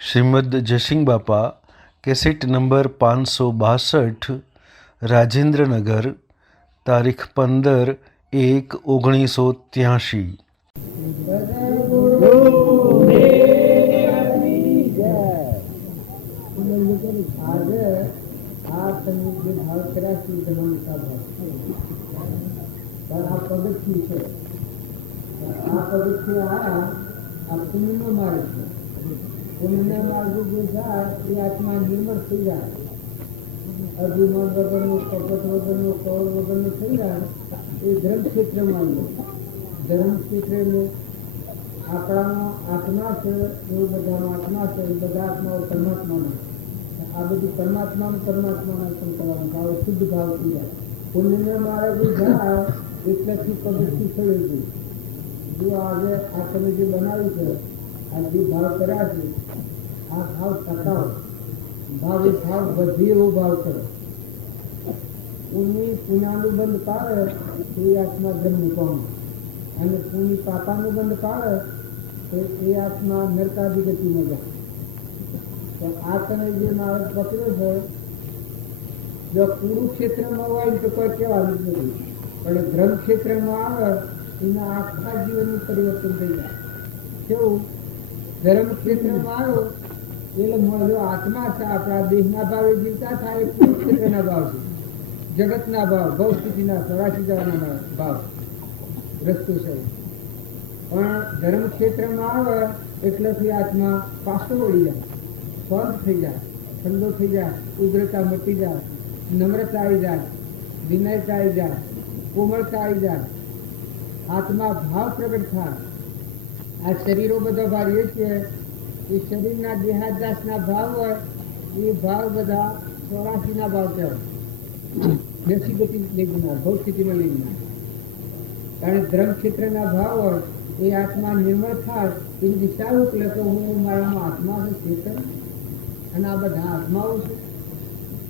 શ્રીમદ જયસિંહ બાપા, cassette number 562, Rajendranagar, તારીખ 15/1/1983। પુણ્યના માર્ગ જે જાય એ આત્મા નિર્મળ થઈ જાય, અભિમાન વગરનું, કપટ વગરનું, કવર વગરનું થઈ જાય એ ધર્મ ક્ષેત્રમાં આવ્યું. ધર્મ ક્ષેત્રનું આપણાનો આત્મા છે, એવું બધાનો આત્મા છે, એ બધા આત્માઓ પરમાત્માના. આ બધું પરમાત્માના સંકલન ભાવ, શુદ્ધ ભાવ થઈ જાય. પુણ્યના માર્ગ જાય એટલેથી પગથિયું થઈ ગયું. જો આજે આ તમે જે બનાવ્યું છે, આ જે ભાવ કર્યા છે, આ ભાવ ટકાવો, ભાવ એ ભાવ વધી એવો ભાવ કરો. પુણ્યાનું બંધ પાડે તો એ આત્મા બ્રહ્મ પામે, અને પુણ્ય પાપાનું બંધ પાડે તો એ આત્મા નરકાદી ગતિમાં જાય. તો આ તમે જે માર્ગ પકડ્યો છે, જો કુરુક્ષેત્રમાં હોય તો કોઈ કહેવાનું જ નથી, પણ ધર્મ ક્ષેત્રમાં આવે એના આખા જીવનનું પરિવર્તન થઈ જાય. કેવું? ધર્મ ક્ષેત્રમાં આવ્યો એટલે જો આત્મા છે, આપણા દેહના ભાવે જીવતા થાય એ કુરુક્ષેત્રના ભાવ છે, જગતના ભાવ, ભવસ્થિતિના, સરાસી જવાના ભાવ રસ્તો છે. પણ ધર્મ ક્ષેત્રમાં આવે એટલેથી આત્મા પાછો વળી જાય, શાંત થઈ જાય, ઠંડો થઈ જાય, ઉગ્રતા મટી જાય, નમ્રતા આવી જાય, વિનયતા આવી જાય, કોમળતા આવી જાય, આત્મા ભાવ પ્રગટ થાય. આ શરીરો બધા ભારીએ છીએ, એ શરીરના દેહાદ્યાસના ભાવ હોય એ ભાવ બધા 84ના ભાવ કહેવાય, દેશી ગતિ લઈ જનાર, ભવસ્થિતિમાં લઈ જનાર. કારણ ધર્મ ક્ષેત્રના ભાવ હોય એ આત્મા નિર્મળ થાય એની દિશા ઉકલે તો હું મારામાં આત્મા છે, ચેતન, અને આ બધા આત્માઓ છે,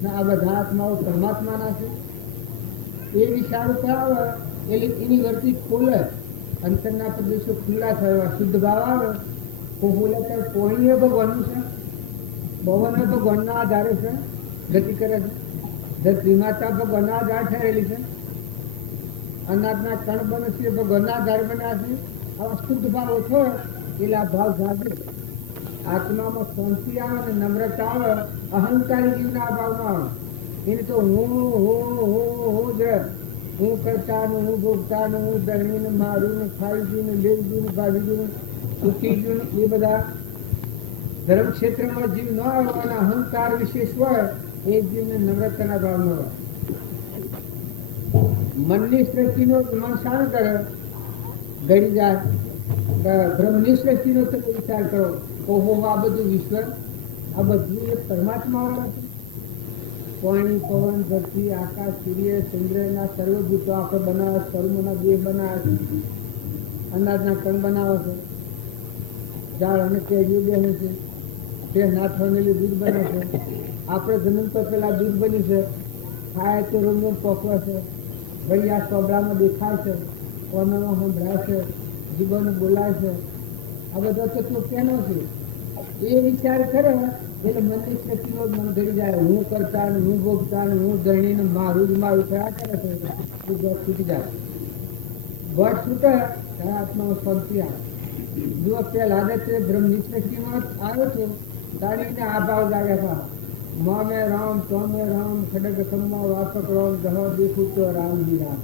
ને આ બધા આત્માઓ પરમાત્માના છે. એ વિચાર આવે એટલે એની વર્તી ખોલે, અંતરના પ્રદેશો ખુલ્લા થયા, શુદ્ધ ભાવ આવે તો બોલે કે કોણીએ ભગવાનનું છે, ભવન ભગવાનના આધારે છે, ગતિ કરે છે. ધરતી માતા ભગવાનના આધાર ઠરેલી છે, અનાજના કણ બને છે ભગવાનના આધાર બન્યા છે. આવા શુદ્ધ ભાવ ઓછો એટલે આ ભાવ જાગે, આત્મામાં શાંતિ આવે ને નમ્રતા આવે. અહંકારી જીવના આ ભાવમાં આવે એને તો હું જ હું કરતાનું, હું ભોગતાનું, હું ધણીને, મારું ને, ખાઈજું ને, લેવજું ને, ભાગીજું ને, સુખીજું ને, એ બધા ધર્મ ક્ષેત્રમાં જીવ ન આવે અને અહંકાર વિશેષ હોય એ જીવને નમ્રતાના ભાવ ન હોય. મનની સૃષ્ટિનો મન શાણ કરે, ગળી જાય. બ્રહ્મની સૃષ્ટિનો તમે વિચાર કરો, ઓહો આ બધું વિશ્વ, આ બધું એ પરમાત્મા વાળા છે. પાણી, પવન, ધરતી, આકાશ, સૂર્ય, ચંદ્રના સર્વભૂતો આખો બનાવે, કર્મોના દેહ બનાવે છે, અનાજના કણ બનાવે છે, ઝાડ અને કેરીઓ બેસે છે, તે નાથ બનેલી દૂધ બને છે. આપણે જન્મ તો પેલા દૂધ બની છે, ખાય તો રોમ પકવે છે, વળી આ સોબડામાં દેખાય છે, કોનામાં સંભળાય છે, જીવન બોલાય છે. આ બધા તત્વો કેનો છે એ વિચાર કરે એટલે મનની શક્તિનો મન ઘડી જાય. હું કરતા, હું ભોગતા, હું ધણીને, મારું જ મારું થયા કરે છે. એ ગઢ છૂટી જાય, ગઢ છૂટે ત્યારે આત્માનો શાંતિ આવે. જો પહેલા છે બ્રહ્મની સૃષ્ટિમાં આવ્યો છો તારીને આ ભાવ જાગ્યા હતા, મા મેં રામ, તો મેં રામ, ખડગ ખમ્મા વાપક રામ, જહ દેખું તો રામ ही राम.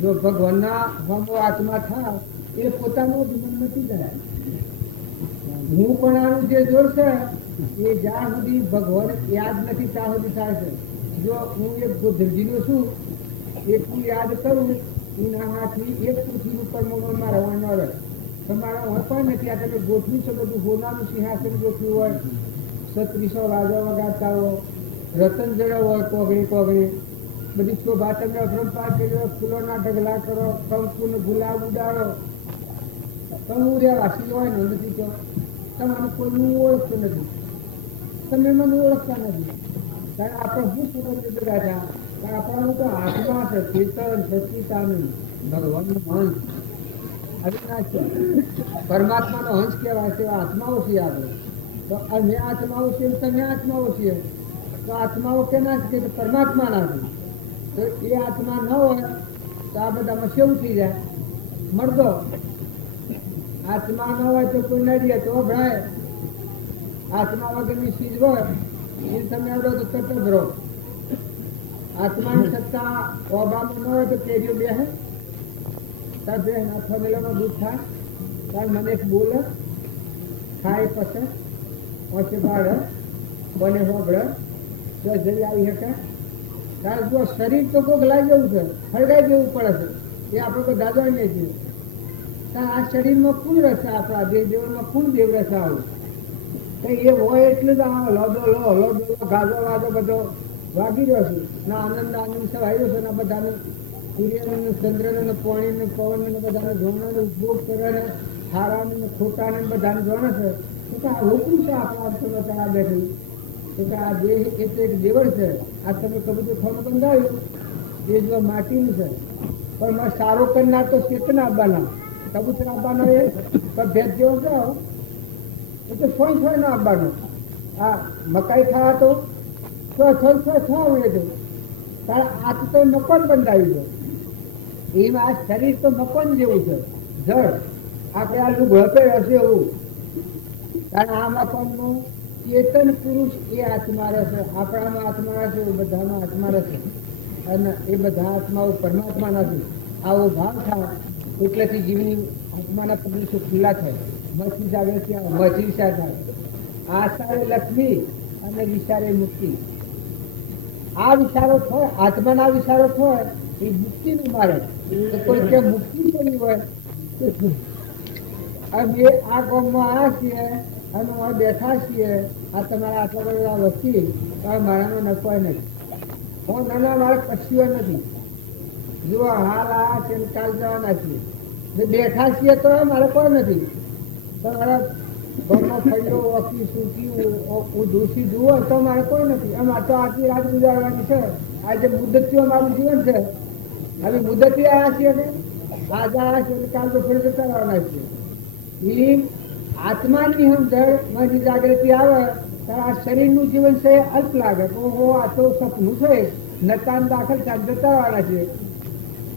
જો ભગવાનના હમો આત્મા થાય એ પોતાનો જીવન નથી જાય. હું પણ આનું જે જોડશે એ જ્યાં સુધી ભગવાન યાદ નથી ત્યાં સુધી થાય છે. જો હું એક ગોધરજીનો છું, એટલું યાદ કરું એના હાથથી એક પૃથ્વી ઉપર મોમાં રહેવાનો રહે. તમારા હોય પણ નથી. આ તમે ગોઠવી શકો તો હોનાનું સિંહાસન ગોઠવ્યું હોય, 3600 રાજા વગાડતા હોય, રતન જડો હોય, કોગળી બધી શોભા તમે અભ્રમપાત કર્યો, ફૂલોના ઢગલા કરો, કંકુને ગુલાબ ઉડાડો, તમે વાસી હોય ને નથી કહો તમારું કોઈનું ઓળખતું નથી, તમે મને ઓળખતા નથી. કારણ આપણે શું સુગંધ ભેગા થયા, કારણ આપણાનું તો આત્મા છે, ચેતન, સચિતાનંદ, ભગવાનનો અંશ, અવિનાશ છે, પરમાત્માનો અંશ કહેવાય છે. આત્માઓ છીએ આપણે. તો અમે આત્માઓ છીએ, તમે આત્માઓ છીએ, તો આત્માઓ કેના છે? તો પરમાત્માના છે. તો એ આત્મા ન હોય તો આ બધામાં શું થઈ જાય? મળતો આત્મા ન હોય તો કોઈ નડીએ તો ભણાય. આત્મા વગરની ચીજ હોય એ તમે આવડો તો તરત જ રહો. આત્માની સત્તા ઓબામાં ન હોય તો કેરીઓ બેહે તાર બે નાથવા મેળામાં દૂધ થાય તાર મને બોલે ખાય પછી પછી બાળે બને હોબળે તો જઈ આવી શકે. તાર જો શરીર તો કોક લાગી જવું છે, હળગાઈ દેવું પડે છે, એ આપણે તો દાદા નહીં છીએ. તાર આ શરીરમાં કોણ રહેશે? આપણા દેહ દેવમાં કોણ દેવ રહેશે? આવું એ હોય એટલે જ આ લોદો ગાજો વાજો બધો વાગી રહ્યો છે ને આનંદ સબ આવ્યો છે ને બધાને સૂર્યને ચંદ્રને પાણીને પવનને બધાને જોવાને ઉપયોગ કરે ને સારાને ખોટાને બધાને જોણે છે. તો આ રોકું છે આપણા તમે ત્યાં બેઠું તો આ દેહ એટલે એક દેવળ છે. આ તમે કબૂતર થોડું બંધાયું એ જો માટીનું છે, પણ મારે સારો કરનાર તો ચેતન આપવાના, કબૂતર આપવાનો એ પણ ભેદ જેવો કહો એ તો સોય ના આપવાનો. આ મકાઈ ખાવા તો છ તારે આ તો મકાન બંધાયું છે. એમાં આ શરીર તો મકાન જેવું છે, જળ આપણે આ લુગડો હશે એવું. કારણ આ મકાનનું ચેતન પુરુષ એ આત્મા રહેશે, આપણામાં આત્મા રહેશે, બધામાં આત્મા રહેશે. અને એ બધા આત્માઓ પરમાત્મા નથી. આવો ભાવ થાય એટલેથી જીવની આત્માના પ્રદેશો ખુલ્લા થાય, મચી જાગૃતિ આવે, મચીસા થાય. આશારે લક્ષ્મી અને વિચારે મુક્તિ. આ વિચારો થાય, આત્માના વિચારો થાય એ મુક્તિ નું મારે. તો કોઈ કે મુક્તિ કરી હોય અમે આ ગામમાં આવ્યા છીએ અને અમે બેઠા છીએ, આ તમારા આટલા બધા વસ્તી મારાનો નફો નથી. હું નાના મારે કશું નથી. જો હાલ આ છે કાલ જવાના છીએ, બેઠા છીએ તો મારે કોઈ નથી. તમારા ઘરમાં ફળીઓ વકી સૂકી દોષી જુઓ તો મારે કોઈ નથી. અમારે તો આટલી રાત ગુજારવાની છે. આજે મુદતથી અમારું જીવન છે. હવે મુદતથી આવ્યા છીએ ને આજે આવ્યા છીએ કાલ તો ફરી જતા રહેવાના છીએ. એ આત્માની સમજણ મારી જાગૃતિ આવે તો આ શરીરનું જીવન છે અલ્પ લાગે. ઓહો આ તો સપનું છે, નકામ દાખલ ચાલ જતા રહેવાના છે.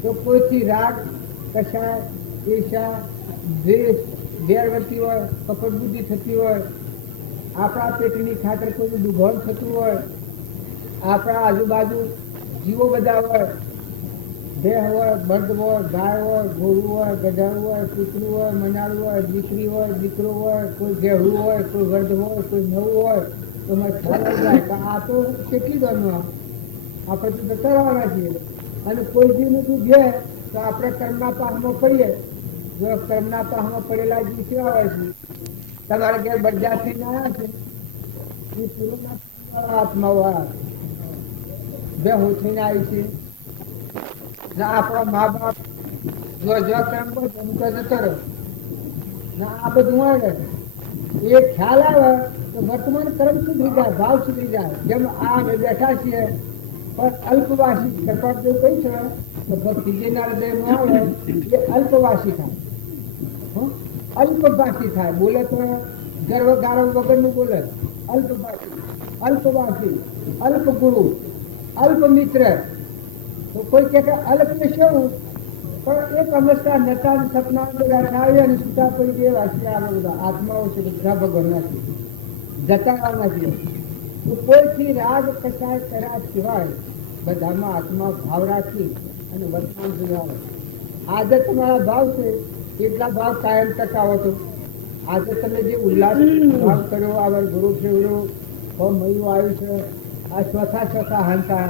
તો કોઈથી રાગ, કશા, ઈર્ષા, દ્વેષ, ગેરવર્તી હોય, કપટ બુદ્ધિ થતી હોય, આપણા પેટની ખાતર કોઈ દુભણ થતું હોય, આપણા આજુબાજુ જીવો બધા હોય, દેહ હોય, બર્દ હોય, ગાય હોય, ઘોડું હોય, ગધાડું હોય, કૂતરું હોય, મનાળું હોય, દીકરી હોય, દીકરો હોય, કોઈ ગેહું હોય, કોઈ વર્ધ હોય, કોઈ નવું હોય, તો મને ખ્યાલ આવી જાય કે આ તો કેટલી દરનું આપણે તો જતા રહેવાના છીએ. અને કોઈ જીવનું તું ઘે તો આપણે કર્મના પાકમાં પડીએ. જો કર્મના પાકમાં પડેલા જીવ કેવા હોય છે? તમારા ઘેર બરજા થઈને આવ્યા છે એ પૂર્વના આત્માઓ બે હું થઈને આવી છે. આપણા મા બાપ જો કર્મ જતો રહ્યો ને આ બધું આવે એ ખ્યાલ આવે તો વર્તમાન કર્મ સુધરી જાય, ભાવ સુધરી જાય. જેમ આ અમે બેઠા છીએ પણ અલ્પવાસી કપાટ જેવું કઈ છે તો ભક્તિ જેના હૃદયમાં આવે એ અલ્પવાસી થાય, અલ્પભાષી થાય. બોલે તો ગર્વ ગારવ વગરનું બોલે. અલ્પવાસી, અલ્પ ગુરુ, અલ્પ મિત્ર. તો કોઈ કે અલ્પ ને શું પણ એક અમસ્તા નતા સપના બધા થાય અને છૂટા પડી ગયા વાસી આવે બધા આત્માઓ છે બધા ભગવાનના છે, જતાવાના છે. તો કોઈથી રાગ કસાય કર્યા સિવાય બધામાં આત્મા ભાવ રાખી અને વર્તમાન સુધારો. આજે તમારા ભાવ છે એટલા ભાવ કાયમ ટકાવો તો. આજે તમે જે ઉલ્લાસ ભાવ કર્યો, આ ગુરુ ફેવડ્યો, મયું આવ્યું છે, આ ચોથા હંતા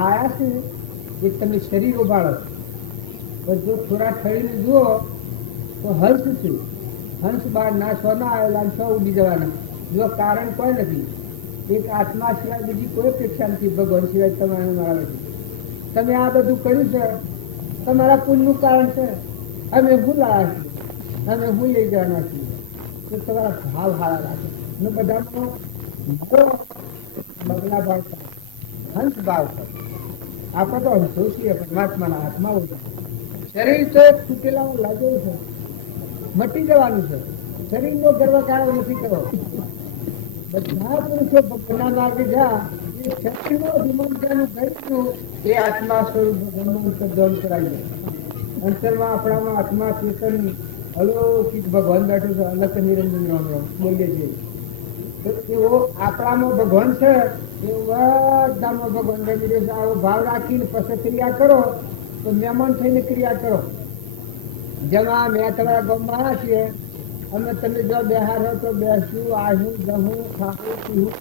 આયા છે એ તમે શરીર ઉભાડો. પણ જો થોડા ઠરીને જુઓ તો હંસ છે. હંસ બહાર ના સોના આવેલા છ ઉડી જવાના. જો કારણ કોઈ નથી. એક આત્મા સિવાય બીજી કોઈ અપેક્ષા નથી ભગવાન સિવાય તમારે મારા નથી. તમે આ બધું કર્યું છે તમારા પુણ્યનું કારણ છે. અમે હું લાયા છીએ, અમે હું લઈ જવાના છીએ. તો તમારા ભાવ હારા રાખે ને બધાનો બગલા ભાવ થાય, હંસ ભાવ થાય. આપણે તો હંસો છીએ પરમાત્માના હાથમાં હોય. શરીર તો તૂટેલા લાગેલું છે, મટી જવાનું છે. શરીરનો ગર્વ કાઢો નથી કરો. બધા પુરુષો ભગવાનના માર્ગે જા એ શરીરનો અભિમાનતાનું કર્યું એ આત્મા સ્વરૂપ ભગવાનનું અંતર્ધાન કરાવી. અંતરમાં આપણામાં આત્મા ચેતન અલૌકિક ભગવાન બેઠું છે. અલગ નિરંજન રામ રામ બોલીએ છીએ તો એવો આપણામાં ભગવાન છે એ બધામાં ભગવાન રમી રહેશે. આવો ભાવ રાખીને પછી ક્રિયા કરો તો મહેમાન થઈને ક્રિયા કરો. જેમાં મેં તમારા ગામમાં આવ્યા છીએ, અમે તમે જો બેહાર હો તો બેસું, આવું, જમું, ખાવું, પીવું,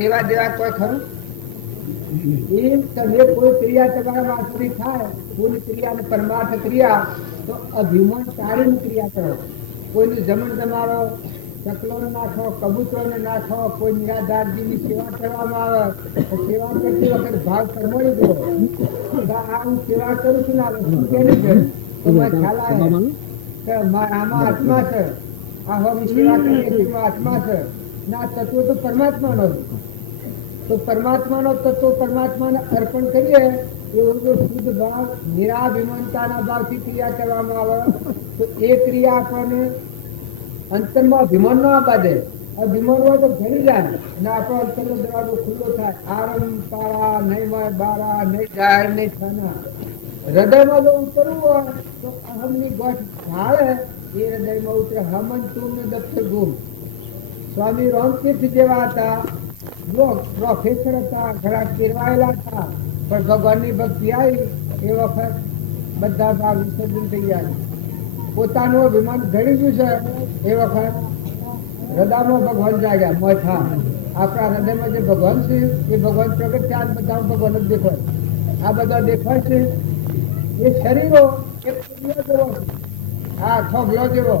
લેવા દેવા કોઈ ખરું? એમ તમે કોઈ ક્રિયા તમારા માથથી થાય, કોઈ ક્રિયા ને પરમાર્થ ક્રિયા તો અભિમાન તારીને ક્રિયા કરો. કોઈનું જમણ તમારો ચકલોને નાખો, કબૂતરોને નાખો, કોઈ નિરાધારજીની સેવા કરવામાં આવે તો સેવા કરતી વખત ભાવ કરમોડી દો. આ હું સેવા કરું છું ને આ વસ્તુ કેની છે તો મને ખ્યાલ આવે કે આમાં આત્મા છે, આ હવે સેવા કરીએ તેમાં આત્મા છે ના તત્વ તો પરમાત્માનો છે. તો પરમાત્માનો તત્વ પરમાત્માને અર્પણ કરીએ એવો જો શુદ્ધ ભાવ નિરાભિમાનતાના ભાવથી ક્રિયા કરવામાં આવે તો એ ક્રિયા આપણને અંતરમાં અભિમાન ન આપવા દે. અભિમાન હોય તો ઘણી જાય અને આપણો અંતરનો દરવાજો ખુલ્લો થાય. આરમ પારા નહીં હોય, બારા નહીં, જાહેર નહીં થાના. હૃદયમાં જો ઉતરવું હોય તો અહમની ગોઠ ઢાળે એ હૃદયમાં ઉતરે. હમન તું ને દફતર ગુમ. સ્વામી રામતીર્થ જેવા હતા, પ્રોફેસર હતા, ઘણા કેળવાયેલા હતા, પણ ભગવાનની ભક્તિ આવી એ વખત બધા ભાવ વિસર્જન થઈ ગયા. પોતાનું અભિમાન ઘડી ગયું છે એ વખત હૃદયમાં ભગવાન જાગ્યા. મોથા આપણા હૃદયમાં જે ભગવાન છે એ ભગવાન પ્રગટ થયા. બધા ભગવાન જ દેખાય. આ બધા દેખાય છે એ શરીરો એક જેવો છે, આ થોગલો જેવો,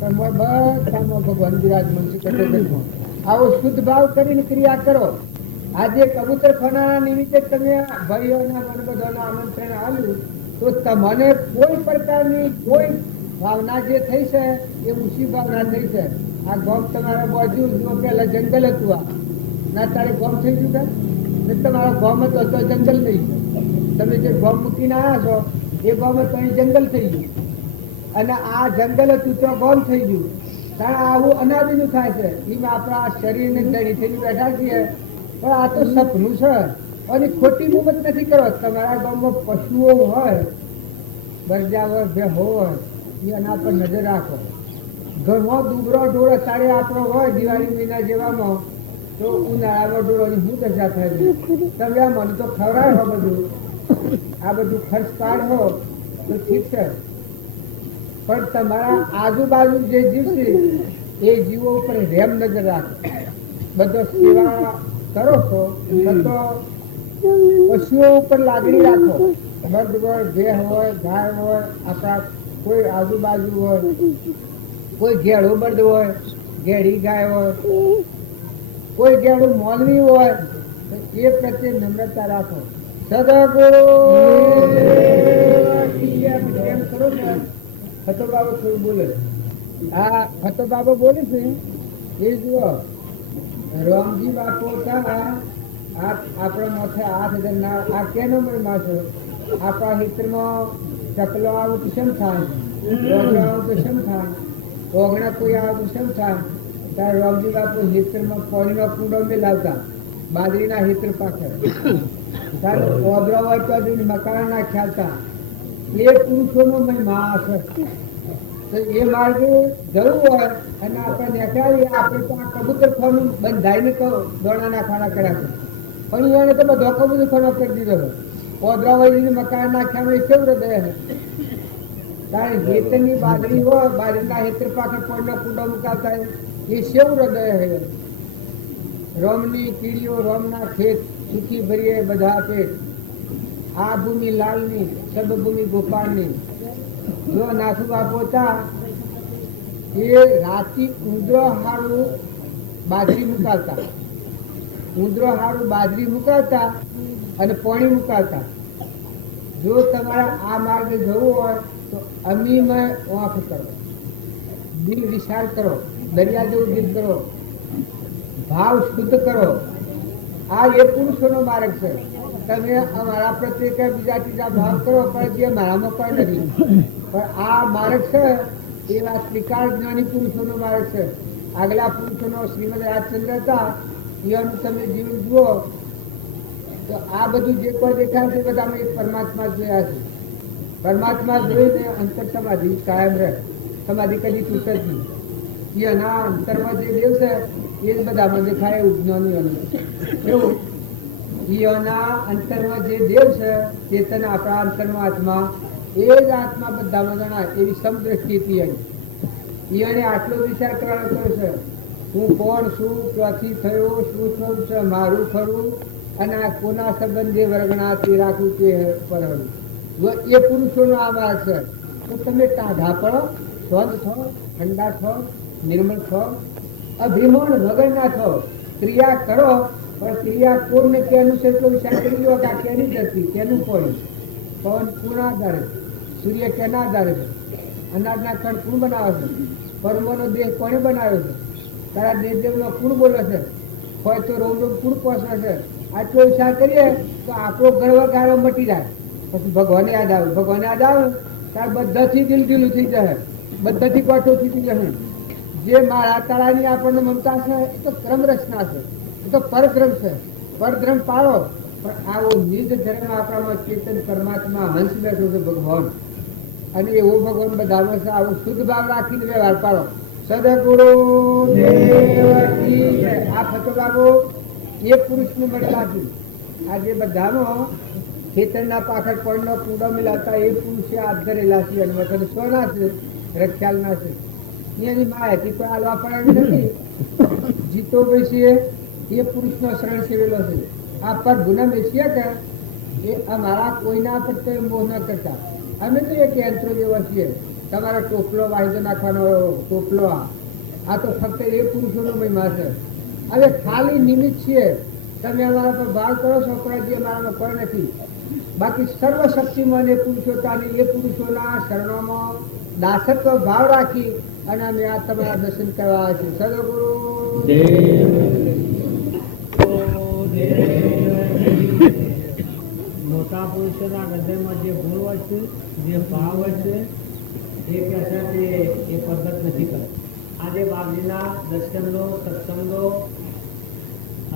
પણ બધામાં ભગવાન બિરાજમાન છે. કટોકટમાં આવો શુદ્ધ ભાવ કરીને ક્રિયા કરો. આજે કબૂતર ખાનાના નિમિત્તે તમે ભાઈઓના મને બધાના આમંત્રણ આવ્યું તો તમને કોઈ પ્રકારની કોઈ ભાવના જે થઈ છે એ ઊંચી ભાવના થઈ છે. આ ગોમ તમારા બાજુ જો પેલા જંગલ હતું, આ ના તારે ગોમ થઈ ગયું ને તમારો ગોમ હતો તો જંગલ થઈ ગયું. તમે જે ગોમ મૂકીને આવ્યા છો એ ગોમ તો અહીં જંગલ થઈ ગયું અને આ જંગલ હતું તો ગોમ થઈ ગયું. કારણ આવું અનાદિનું થાય છે. એમાં આપણા શરીરને દડી થઈને બેઠા છીએ પણ આ તો સપનું છે અને ખોટી મુહબત નથી કરો. તમારા ગામમાં પશુઓ હોય, બરજા હોય, ભેહો હોય એના પર નજર રાખો. ઘરમાં દુબરો ઢોર અત્યારે આપણો હોય દિવાળી મહિના જેવામાં તો ઉનાળામાં ઢોરોની શું દશા થાય છે. તમે આ મને તો ખવડાય હો બધું, આ બધું ખર્ચ કાઢો તો ઠીક છે, પણ તમારા આજુબાજુ જે જીવ છે એ જીવો ઉપર રેમ નજર રાખો. બધો સેવા કરો છો તો પશુઓ ઉપર લાગણી રાખો. બર્દ હોય, ભેહ હોય, ગાય હોય, આપણા કોઈ આજુબાજુ હોય, કોઈ ઘેડું બર્દ હોય, ઘેડી ગાય હોય, કોઈ ઘેડું મોલવી હોય તો એ પ્રત્યે નમ્રતા રાખો. સદગુરુ એમ કરો ને. ફતો બાબો થોડું બોલે. આ ફતો બાબો બોલે છે એ જુઓ. રામજી બાપુ હતા આપણા માથે 8,000 ના આ કે નંબર માં છે. આપણા હિતરમાં ચકલો આવું તો શેમ થાય, ઓગણા આવું તો શેમ થાય, ઓગણા કોઈ આવું તો શેમ થાય. ત્યારે રામજી બાપુ હિતરમાં પાણીનો કુંડો મેલાવતા, બાજરીના હિતર પાછળ ત્યારે ઓગરા હોય તો મકાન ના ખ્યાલતા. એ પુરુષોનો મહિમા છે. તો એ માર્ગે જવું હોય અને આપણે નીકળીએ આપણે તો આ કબૂતર ખાનું બંધાઈને તો દોણાના ખાના કર્યા છે, પણ એને તો બધો કબૂતર ખાનો કરી દીધો છે. ઓદરાવાળીને મકાન નાખ્યા એ કેવું હૃદય છે. કારણ હેતરની બાજરી હોય, બાજરીના હેતર પાછળ પડનો કુંડો મુકાવતા એ કેવું હૃદય છે. રોમની કીડીઓ રોમના ખેત સુખી ભરીએ બધા પેટ. આ ભૂમિ લાલની સબ ભૂમિ ગોપાળની. જો નાથુ બાપુ હતા એ રાતી ઉંદરો હારું બાજરી મુકાવતા, ઉંદરો હારું બાજરી મુકાવતા અને પાણી મુકાવતા. જો તમારે આ માર્ગે જવું હોય તો અમીમય ઓંખ કરો, દિલ વિશાળ કરો, દરિયા જેવું દિલ કરો, ભાવ શુદ્ધ કરો. આ એ પુરુષોનો માર્ગ છે. તમે અમારા પ્રત્યે બીજા ત્રીજા ભાવ કરો પણ જે મારામાં કોઈ નથી. પણ આ માર્ગ છે એવા ત્રિકાળ જ્ઞાની પુરુષોનો માર્ગ છે. આગલા પુરુષોનો શ્રીમદ રાજચંદ્ર હતા એનું તમે જીવન જુઓ તો આ બધું જે કોઈ દેખાય છે બધા અમે પરમાત્મા જોયા છે. પરમાત્મા જોઈને અંતર સમાધિ કાયમ રહે, સમાધિ કદી તૂટે જ નહીં. એના અંતરમાં જે દેવ છે એ જ બધામાં દેખાય એવું જ્ઞાનીઓનું એવું. એના અંતરમાં જે દેવ છે ચેતન આપણા અંતરમાં આત્મા એ જ આત્મા બધામાં જણાય એવી સમદ્રષ્ટિ હતી એની. એને આટલો વિચાર કરવાનો કર્યો છે હું કોણ છું, ક્યાંથી થયો, શું થયું છે, મારું ખરું અને આ કોના સંબંધે વર્ગણા તે રાખવું તે પરણું. જો એ પુરુષોનો આ માર્ગ છે તો તમે ટાઢા પડો, સ્વંત થો, ઠંડા થો, નિર્મળ થો, અભિમાન વગર ના થો, ક્રિયા કરો પણ ક્રિયા કોણને કેનું છે એટલો વિચાર કરી લો કે આ કેની ધરતી, કેનું કોણ, પવન કોના આધારે, સૂર્ય કેના આધારે છે, અનાજના કણ કોણ બનાવે છે, પરમોનો દેહ કોણે બનાવ્યો છે, તારા દેવદેવનો કોણ બોલે છે, હોય તો રોગ કોણ પોષે છે. આટલો વિચાર કરીએ તો આપણો ગર્વગાળો મટી જાય. પછી ભગવાને યાદ આવે, ભગવાને યાદ આવે ત્યારે બધાથી દિલ ઢીલું થઈ જાય, બધાથી કોઠો છૂટી જશે. જે મારા તારાની આપણને મમતા છે એ તો ક્રમ રચના છે, એ તો પરક્રમ છે. પરધ્રમ પાળો પણ આવો નિજ ધર્મ આપણામાં ચેતન પરમાત્મા હંસ બેઠો છે ભગવાન, અને એવો ભગવાન બધામાં છે. આવો શુદ્ધ ભાવ રાખીને વ્યવહાર પાડો. સદગુરુ દેવ આ ફતો બાબુ એ પુરુષને મળેલાથી આજે બધામાં ખેતરના પાખડ પડનો કૂડો મિલાતા એ પુરુષે હાથ ધરેલા છે. અને વચન સોના છે, રખ્યાલના છે. એની માહિતી કોઈ હાલવા પડે નથી. જીતો બેસીએ એ પુરુષનો શરણ સેવેલો છે. આ પર ગુના બેસીએ કે એ અમારા કોઈના પર તો મોહ ન કરતા. અમે તો એક યંત્રો જેવા છીએ. તમારો ટોપલો વાયદો નાખવાનો ટોપલો આ તો ફક્ત એ પુરુષોનો મહિમા છે. હવે ખાલી નિમિત્ત છીએ. તમે અમારા પર ભાવ કરો છો પણ હજી અમારામાં કોઈ નથી. બાકી સર્વશક્તિમાં એ પુરુષોતાની એ પુરુષોના શરણોમાં દાસત્વ ભાવ રાખી અને અમે આ તમારા દર્શન કરવા આવ્યા છીએ. સદગુરુ મોટા પુરુષોના હૃદયમાં જે ગુણ હોય છે, જે ભાવ હોય છે એ કહે છે કે એ પ્રગટ નથી કરે. આજે બાપજીના દર્શનનો, સત્સંગનો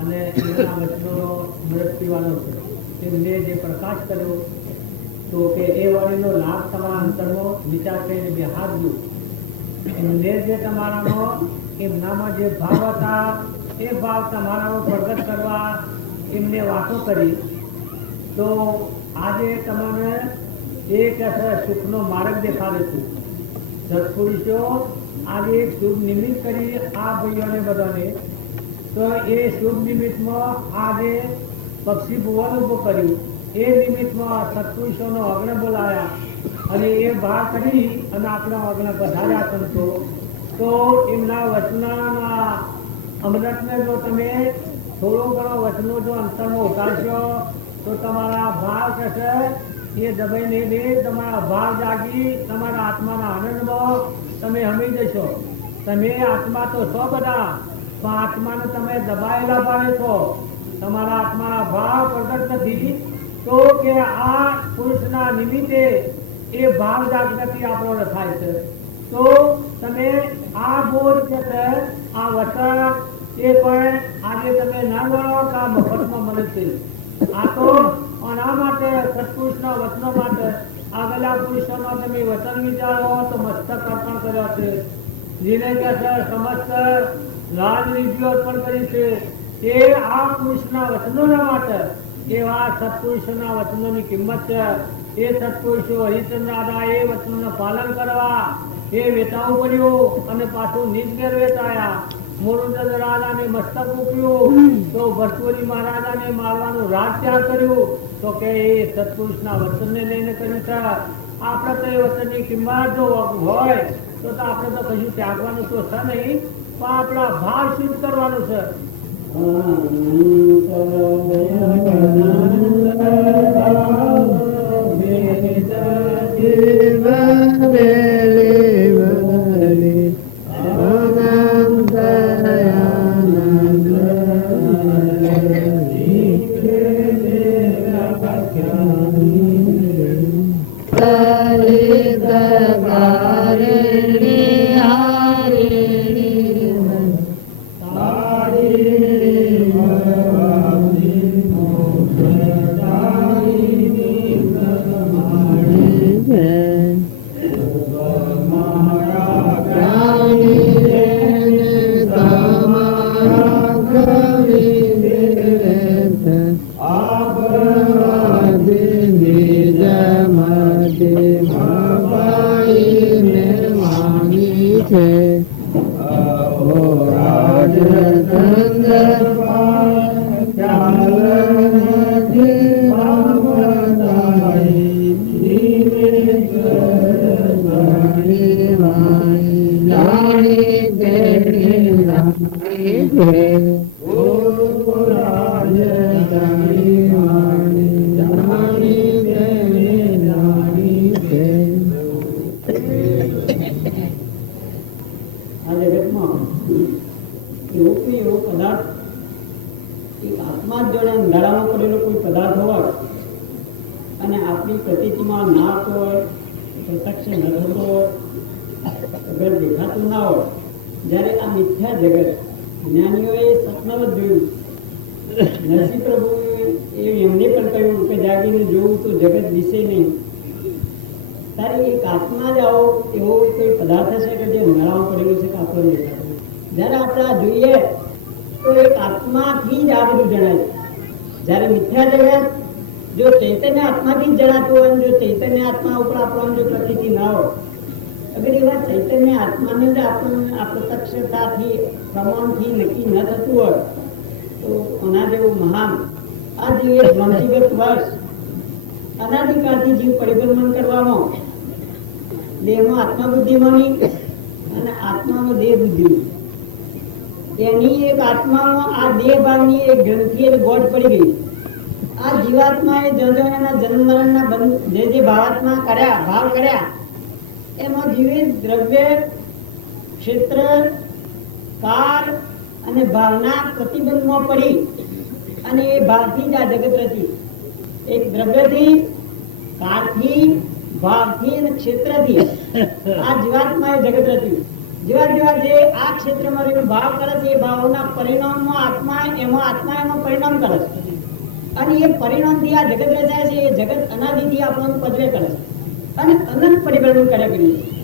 અને એના વચનોનો મદદ પીવાનો છે. એમને જે પ્રકાશ કર્યો તો કે એ વાણીનો લાભ તમારા અંતરમાં વિચાર કરીને બે હાથ દો. એમને જે તમારામાં એમનામાં જે ભાવ હતા એ ભાવ તમારામાં પ્રગટ કરવા એમને વાતો કરી તો આજે તમને એ કહેશે સુખનો માર્ગ દેખાડે છે. સત્પુરુષો આજે એક શુભ નિમિત્ત કરી આ ભાઈઓને બધાને તો એ શુભ નિમિત્તમાં આજે પક્ષી ભુવન ઉભું કર્યું. એ નિમિત્તમાં સત્પુરુષોનો અગ્ન બોલાયા અને એ બહાર કરી અને આપણા અગ્ન પધાર્યા સંતો. તો એમના વચનાના અમૃતને જો તમે થોડો ઘણો વચનો જો અંતરમાં ઉતારશો તો તમારા ભાવ કહેશે એ દબાઈને દે, તમારા ભાવ જાગી તમારા આત્માના આનંદમાં તમે હમી જશો. તમે આત્મા તો છો બધા પણ આત્માને તમે દબાયેલા પાડે છો. તમારા આત્માના ભાવ પ્રગટ નથી તો કે આ પુરુષના નિમિત્તે એ ભાવ જાગૃતિ આપણો થાય છે. તો તમે આ બોધ કે છે આ વચન એ પણ આજે તમે ના ગણો કે આ મફતમાં મળે છે. આ તો આના માટે સત્પુરુષના વચનો માટે આગલા પુરુષોનો તમે વચન વિચારો તો મસ્તક અર્પણ કર્યો છે. જેને કે છે સમસ્ત રાજનીતિઓ અર્પણ કરી છે એ આ પુરુષના વચનોના માટે એવા સત્પુરુષોના વચનોની કિંમત છે. એ સત્પુરુષો હરિચંદ્ર દાદા એ વચનોનું પાલન કરવા એ વેચાવું પડ્યું અને પાછું નિજ ઘેર વેચાયા. મોરુંદર રાજાને મસ્તક મૂક્યું તો ભરતુરી મહારાજાને મારવાનું રાજ ત્યાગ કર્યું તો કે એ સત્પુરુષના વચનને લઈને કર્યું છે. આપણે તો એ વચનની કિંમત જો હોય તો આપણે તો કશું ત્યાગવાનું તો છે નહીં પણ આપણા ભાવ શુદ્ધ કરવાનું છે. Hare આ જગતમાં એવું એવો પદાર્થ એક આત્મા જ જોડે અંધારામાં પડેલો કોઈ પદાર્થ હોય અને આપણી પ્રતીતિમાં ના આવતો હોય, પ્રત્યક્ષ ન થતો હોય, અગર દેખાતું ના હોય, જ્યારે આ મિથ્યા જગત જ્ઞાનીઓએ સપનામાં જ જોયું, નરસિંહ પ્રભુએ એમને પણ કહ્યું કે જાગીને જોવું તો જગત દિશે નહીં. તારે એક આત્મા જ આવો એવો કોઈ પદાર્થ હશે કે જે અંધારામાં પડેલું છે કે આપણને દેખાતું. જ્યારે આપણે આ જોઈએ તો એક આત્માથી જ આ બધું જણાય છે. જ્યારે મિથ્યા જગત જો ચૈતન્ય આત્માથી જ જણાતું હોય, જો ચૈતન્ય આત્મા ઉપર આપણને જો પ્રતીતિ ના હોય, અગર એવા ચૈતન્ય આત્માને જ આપણને આ પ્રત્યક્ષતાથી પ્રમાણથી નક્કી ન થતું હોય તો આના જેવું મહાન આ જે ભ્રાંતિગત વર્ષ અનાદિકાળથી જીવ પરિભ્રમણ કરવામાં દેહમાં આત્મા બુદ્ધિમાંની અને આત્મામાં દેહ બુદ્ધિ, એની એક આત્મામાં આ દેહ ભાવની એક ગ્રંથિ ગોઠ પડી ગઈ. આ જીવાત્માએ એના જન્મ મરણના જે ભાવાત્મા કર્યા, ભાવ કર્યા, એમાં જીવે દ્રવ્ય, ક્ષેત્ર, કાળ અને ભાવના પ્રતિબંધમાં પડી અને એ ભાવથી જ આ જગત રચી. એક દ્રવ્યથી, કાળથી, ભાવથી અને ક્ષેત્રથી આ જીવાત્માએ જગત રચ્યું. જેવા જે આ ક્ષેત્રમાં રહેલો ભાવ કરે છે, એ ભાવોના પરિણામમાં આત્મા એમાં પરિણામ કરે છે અને એ પરિણામથી આ જગત રચાય છે. એ જગત અનાદિથી આપણને પજવે કરે છે અને અનંત પરિભ્રમણ કર્યા કરીએ છીએ.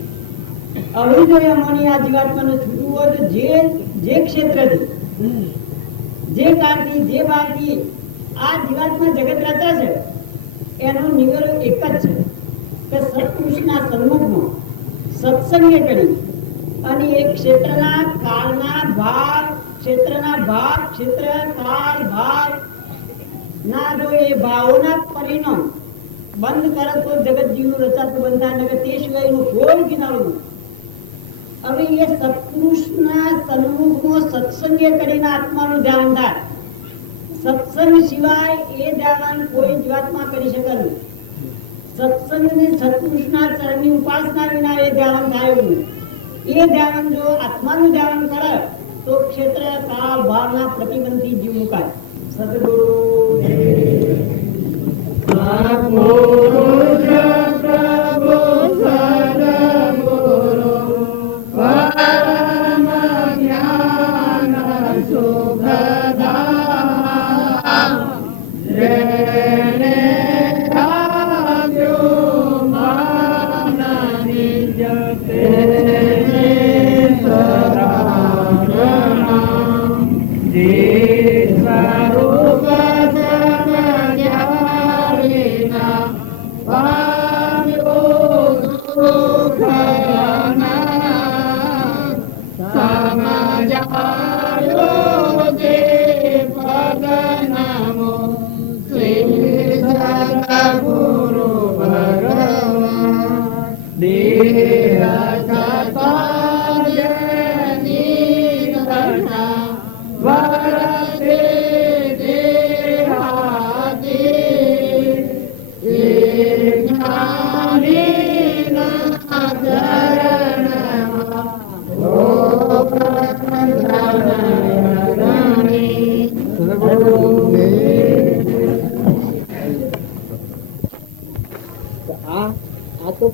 હવે જો એમાંની આ જીવાત્માને છૂટવું હોય તો જે ક્ષેત્રથી, જે કાળથી, જે ભાવથી આ જીવાત્મા જગત રચે છે એનો નિવેડો એક જ છે કે સત્પુરુષના સન્મુખમાં સત્સંગે કરી અને એ ક્ષેત્રના કાળના ભાવ, ક્ષેત્રના ભાવ, ક્ષેત્ર, કાળ, ભાવ ના જો એ ભાવોના પરિણામ બંધ કરે તો જગત જીવનું રચાતું બંધ થાય, નકર તે સિવાયનું કોઈ કિનારો નથી. હવે એ સત્પુરુષના સન્મુખમાં સત્સંગે કરીને આત્માનું ધ્યાન થાય. સત્સંગ સિવાય એ ધ્યાન કોઈ જીવાત્મા કરી શકે નહીં. સત્સંગની સત્પુરુષના ચરણની ઉપાસના વિના એ ધ્યાન થાય નહીં. એ ધ્યાન જો આત્માનું ધ્યાન કરે તો ક્ષેત્ર, કાળ, ભાવના પ્રતિબંધથી જીવ મુકાય. સદગુરુ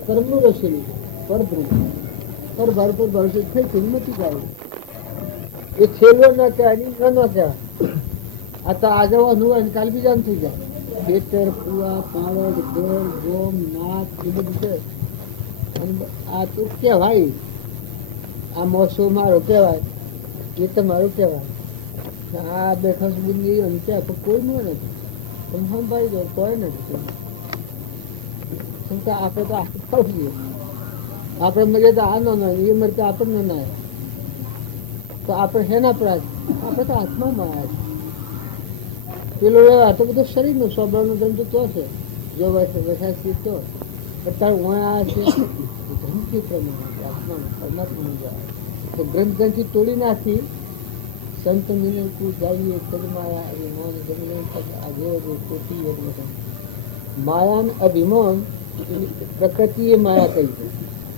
કર્મનું રસેલું પરબ્રહ્મ પર ભરપૂર ભરસે થઈ કિંમતી ગાય એ છેલ્લો ન કહેવાય, ન કહેવાય. આ તો આજવાનું હોય કાલ બીજા થઈ જાય. ખેતર, કુવા, પાવડ, ઘર, ગોમ, નાક એ બધું છે. આ તો કહેવાય, આ મોસો મારો કહેવાય, એ તમારું કહેવાય. આ બેઠો બુંદી એમ કહેવાય પણ કોઈ નથી. તમે સંભાળી દો કોઈ નથી. આપણે તો આખું છીએ. આપણે મજે તો આનો ના એ મરતે આપણને ના. તો આપણે હેના પર આપણે તો આત્મામાં આવ્યા છે. પેલો આ તો બધો શરીરનો સ્વભાવનો ગ્રંથ તો છે. જો વસાય તો અત્યારે વણા છે ગ્રંથિ પ્રમાણે આત્માનો પરમાત્માનો જાય તો ગ્રંથ ગ્રંથિ તોડી નાખી संत मिले को जाइए तजमाया अभिमान जमने तक आगे वो कोटी है मायान अभिमान प्रकृति ये माया कही है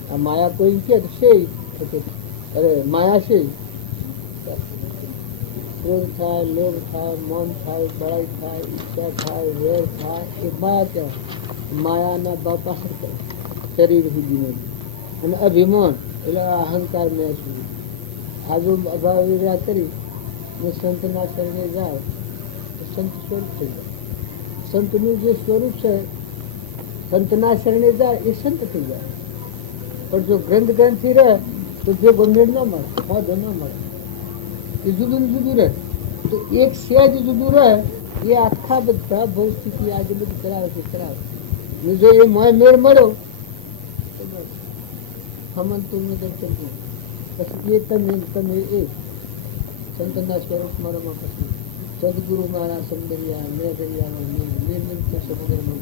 आ माया कोई के છે અરે માયા છે ક્રોધ થાય લોભ થાય મન થાય બળાઈ થાય ઈચ્છા થાય વેર થાય એ માયા કહેવાય માયાના બાપા શરીર સુધીનો અને અભિમાન એટલે અહંકાર મેં સુધી આજુ અભાવ વિરા કરી ને સંતના શરણે જાય તો સંત સ્વરૂપ થઈ જાય સંતનું જે સ્વરૂપ છે સંતના શરણે જાય એ સંત થઈ જાય પણ જો ગ્રંથથી રહે તો જે ગંભીર ન મળે પદ ન મળે એ જુદું જુદું રહે તો એક સહેજ જુદું રહે એ આખા બધા ભૌ સ્થિતિ આજે બધું કરાવે છે કરાવે ને જો એ મેળ મળ્યો તો બસ હમંતું દર્શન પછી એ તમે એ સંતના સ્વરૂપ મારામાં પછી સદગુરુ મારા સૌંદર્યા મેં દરિયાનો નિર્મિત સમુદ્રમાં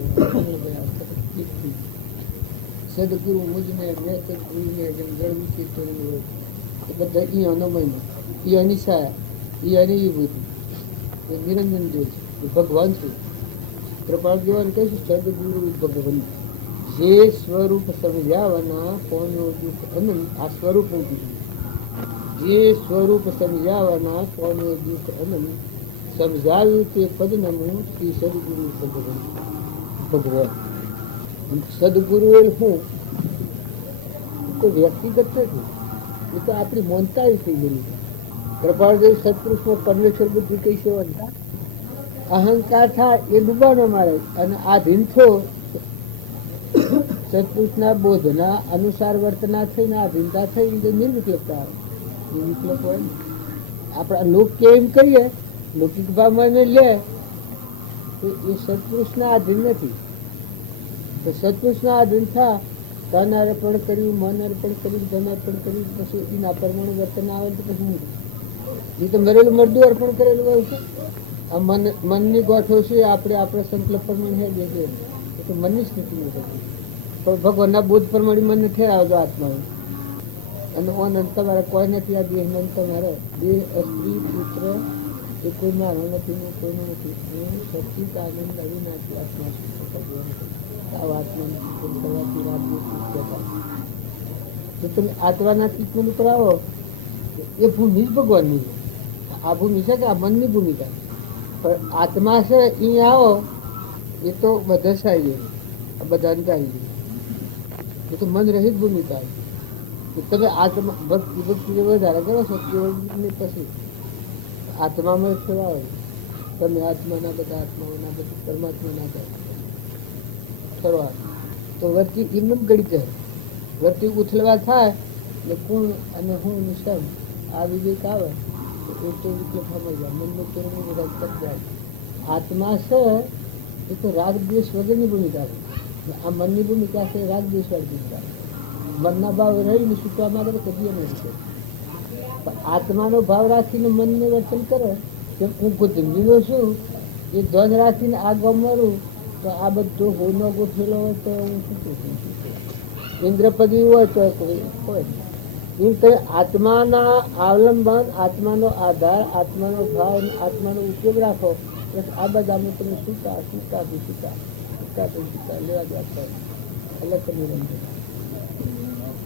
સદગુરુ મુજને મેં સદગુરુને જેમ જળવીથી તોડી હોય એ બધા એ અનમયમાં એ અનિશા એ અનિભૂતિ એ નિરંજન જે છે એ ભગવાન છે કૃપાળ દેવાને કહીશું સદગુરુ ભગવાન જે સ્વરૂપ સમજાવવાના કોનો દુઃખ અનંત આ સ્વરૂપ જે સ્વરૂપ સમજાવવાના કોનો દુઃખ અનંત સમજાવ્યું તે પદનમું શ્રી સદગુરુ ભગવાન ભગવાન સદગુરુ એ શું કોઈ વ્યક્તિગત નથી એ તો આપણી મોનતા થઈ ગયેલી કૃપાળદેવ સત્પુરુષમાં પરમેશ્વર બુદ્ધિ કઈ સેવા અહંકાર થાય એ ડૂબાનો મારે અને આ ભીંથો સત્પુરુષના બોધના અનુસાર વર્તના થઈને આ ભીંતા થઈ નિર્વિકલ્પતા આવે નિર્વિકલ્પ હોય ને આપણા લોક કેમ કરીએ લૌકિક ભાવમાં લે તો એ સત્પુરુષના આધીન નથી તો સત્પુરુષના આધીન થા ધન અર્પણ કર્યું મન અર્પણ કર્યું ધન અર્પણ કર્યું પછી એના પરમાણુ વર્તન આવે તો પછી એ તો મરેલું મરદું અર્પણ કરેલું હોય છે આ મનની ગોઠો છે આપણે સંકલ્પ પ્રમાણે હે દેખે એ તો મનની સ્થિતિ નથી પણ ભગવાનના બોધ પ્રમાણે મનને ઠેરાવજો આત્માને અને ઓનંત તમારે કોઈ નથી આ દેહ નંત તમારે દેહ અસ્ત્રી પુત્ર એ કોઈ મારો નથી હું કોઈનું નથી હું સચિત આનંદ અવિનાશી આત્મા છું આ વાતમાં કરવાથી તો તમે આત્માના ચિત્તનું ઉપર આવો એ ભૂમિ જ ભગવાનની આ ભૂમિ છે કે આ મનની ભૂમિકા પણ આત્મા છે અહીંયા આવો એ તો બધા સારી બધાને ચાલી એ તો મન રહિત ભૂમિકા તમે આત્મા ભક્તિ વધારે કરો છો કેવળની પછી આત્મામાં સેવા હોય તમે આત્માના બધા આત્માઓના બધા પરમાત્માના થાય ફરવા તો વચ્ચે એમને ગળી જાય વચ્ચે ઉથલવા થાય ને કોણ અને હું નિશાન આ વિવેક આવે તો એ તો વિકલ્પ સમજ જાય મનનું કેવું બધા તક જાય આત્મા છે એ તો રાગ દ્વેષ વગરની ભૂમિકા છે આ મનની ભૂમિકા છે રાગ દ્વેષ વાળી ભૂમિકા મનના ભાવ રહીને છૂટવા માંગે તો કદી નહીં શકે પણ આત્માનો ભાવ રાખીને મનને વર્તન કરે કે હું કુટુંબીનો છું એ ધન રાખીને આ ગમરું તો આ બધો હોનો ગોઠવેલો હોય તો હું શું કહું ઇન્દ્રપદી હોય તો હોય એમ તમે આત્માના અવલંબન આત્માનો આધાર આત્માનો ભાવ આત્માનો ઉપયોગ રાખો બસ આ બધામાં તમે છૂટા લેવા જતા અલગ નિરંજન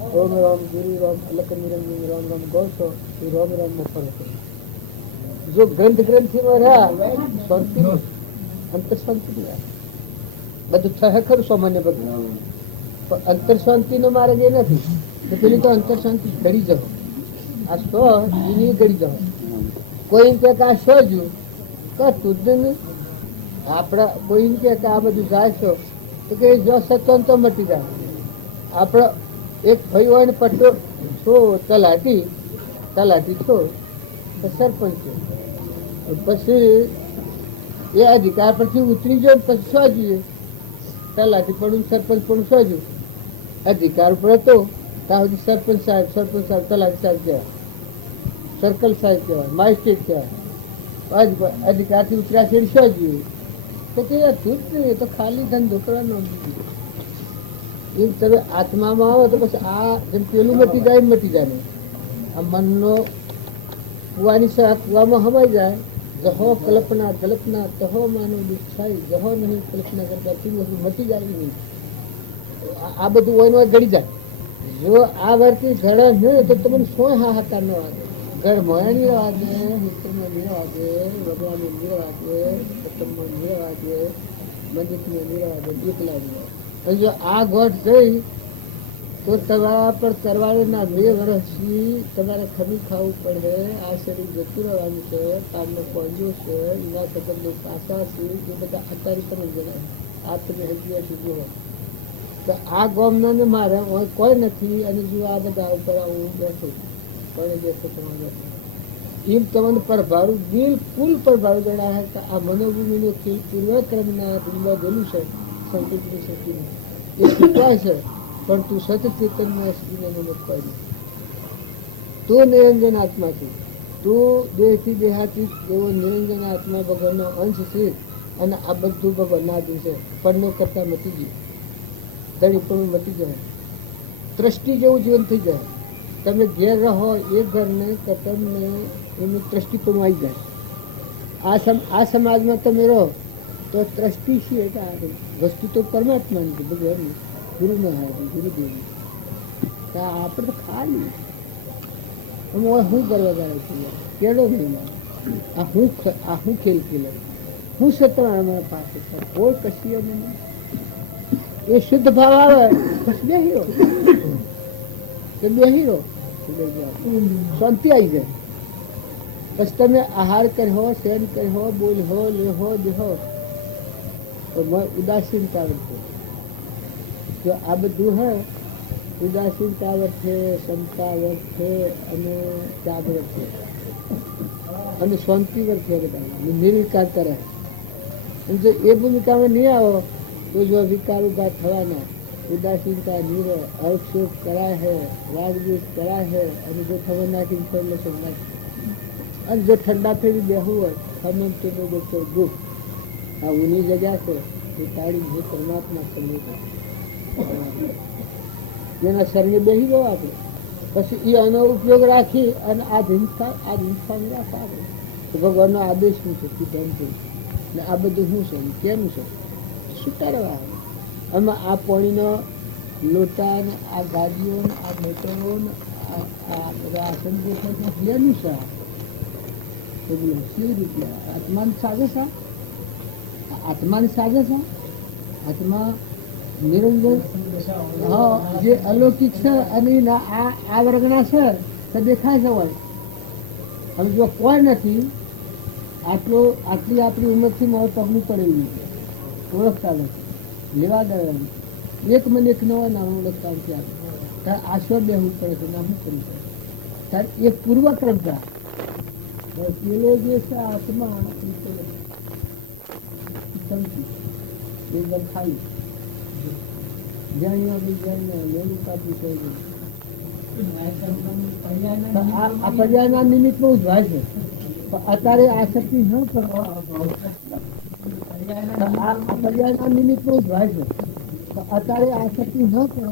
રોમ રામ ગુરુ રામ અલક નિરંજન રામ રામ ગૌ છો એ રામ રામમાં ફરક જો ગ્રંથિમાં રહ્યા શાંતિ અંતર શાંતિ બધું થશે ખરું સામાન્ય ભગવાન પણ અંતર શાંતિનો માર્ગ એ નથી તો પેલી તો અંતર શાંતિ ઘડી જાઓ આ સો એની ઘડી જાઓ કોઈ કે આ સોજ્યું કરતું જ નહીં આપણા કોઈ કે આ બધું જાય છો તો કે જો સત્વન તો મટી જાય આપણે એક ભાઈ હોય ને પટ્ટો છો તલાટી છો તો સરપંચ પછી એ અધિકાર પછી ઉતરી જાય પછી સોજ્યું તલાટી પણ સરપંચ પણ સોજ્યું અધિકાર ઉપર હતો ત્યાં સુધી સરપંચ સાહેબ તલાટી સાહેબ કહેવાય સર્કલ સાહેબ કહેવાય માજિસ્ટ્રેટ કહેવાય અધિકારથી ઉતર્યા છે સોજ્યું તો કે હતું જ નહીં તો ખાલી ધંધો કરવાનો એમ તમે આત્મામાં આવો તો પછી આ જેમ પેલું મટી જાય નહીં આ મનનો કુવાની સહ કુવામાં હવાઈ જાય, જહો કલ્પના કલ્પના તહો માનો દુઃખાઈ, જહો નહીં કલ્પના કરતા તે વસ્તુ મટી જાય નહીં. આ બધું હોય ને ગળી જાય. જો આ વર્તી ઘડે નહીં તો તમને સોય હાહાકાર ન વાગે. ઘર મોયાની વાગે, મિત્રમાં નહીં વાગે, વગડામાં નહીં વાગે, કુટુંબમાં નહીં વાગે, મંદિરમાં નહીં વાગે, એકલા નહીં વાગે. અને જો આ ગોઠ થઈ તો તમારા પર કરવાના 2 વર્ષથી તમારે ખમી ખાવું પડે. આ શરીર જતું રહેવાનું છે, કામનો પહોંચ્યો છે, એના સંબંધો પાસા છે, એ બધા અત્યારે તમે જણાય. આ તમે હજી જુઓ તો આ ગોમના ને મારે કોઈ નથી. અને જો આ બધા ઉપર હું બેઠો કોઈ બેઠો તમારે એમ તમને પ્રભારું બિલકુલ પ્રભારું જણાય. તો આ મનોભૂમિનો પૂર્વક્રમના ધૂમમાં ગયેલું છે સંકલ્પની શક્તિનું એ શીખવાય છે. પણ તું સત ચેતનમાં સ્ત્રીને નમત કોઈ નહીં. તું નિરંજન આત્મા છે, તું દેહથી દેહાતીત એવો નિરંજન આત્મા ભગવાનનો અંશ છે. અને આ બધું ભગવાનના આધીન છે. પડનો કરતા મટી ગયું, દળીપણું મટી જાય, દ્રષ્ટિ જેવું જીવન થઈ જાય. તમે ઘેર રહો એ ઘરને તમને એનું દ્રષ્ટિપણું આવી જાય. આ સમાજમાં તમે રહો તો દ્રષ્ટિ છે વસ્તુ તો પરમાત્માની છે, ભગવાનની, ગુરુ મહારાજ ગુરુદેવની. આપણે તો ખાલી અમે શું કરવા જાય છીએ? કેળો નહીં આ હું ખેલ ખેલે, હું સત્રણ અમારા પાસે છે, કોઈ કશી નહીં. એ શુદ્ધ ભાવ આવે પછી બેહીરો તો બેહીરો શાંતિ આવી જાય. પછી તમે આહાર કર્યો, શયન કર્યો, બોલ્યો, લેહો દેહો તો ઉદાસીનતા વધશે. જો આ બધું હે ઉદાસીનતા વધશે, ક્ષમતા વધશે અને ત્યાગ વધશે અને શાંતિ વધશે. બધા નિર્વિકાર કરે. જો એ ભૂમિકામાં નહીં આવો તો જો વિકાર ઉભા થવાના, ઉદાસીનતા નહીં રહે, અવક્ષેપ કરાય છે, રાગદ્વેષ કરાય છે. અને જો ખબર નાખીને ફરી લખો નાખી અને જો ઠંડા ફેરી બેહવું હોય ખમણ તો દોસ્તો દુઃખ આ ઊની જગ્યા છે એ તાળી જે પરમાત્મા સમય જેના શરીરે બેસી ગયો આપણે પછી એનો ઉપયોગ રાખી અને આ હિંસા રાખવા આપણે તો ભગવાનનો આદેશ શું છે સિદ્ધાંત ને આ બધું શું છે કેનું છે સુતારવા. આમાં આ પાણીનો લોટા ને આ ગાડીઓ ને આ મોટરો ને આ બધા આસન જેનું છે કેવી રીતે આત્માને સાજે છે, આત્માને સાજે છે. આત્મા નિરંજન જે અલૌકિક છે અને આ વર્ગના છે તો દેખાય છે હોય. હવે જો કોઈ નથી આટલી આપણી ઉંમરથી મારે પગલું પડેલું ઓળખતા નથી, લેવા દેવાનું એક મને એક નવા નામ ઓળખતા નથી. આપણે તારે આશ્વર બેહવું પડે છે ના શું કરવું પડે તારે એક પૂર્વક્રમતા પેલો જે છે આત્મા એકદમ ખાલી આ પર્યાયના નિમિત્તમાં ઉદ્ભાય છે. અત્યારે આસક્તિ ન કરો, પર્યાયના નિમિત્તમાં ઉદ્ભાય છે. અત્યારે આસક્તિ ન કરો,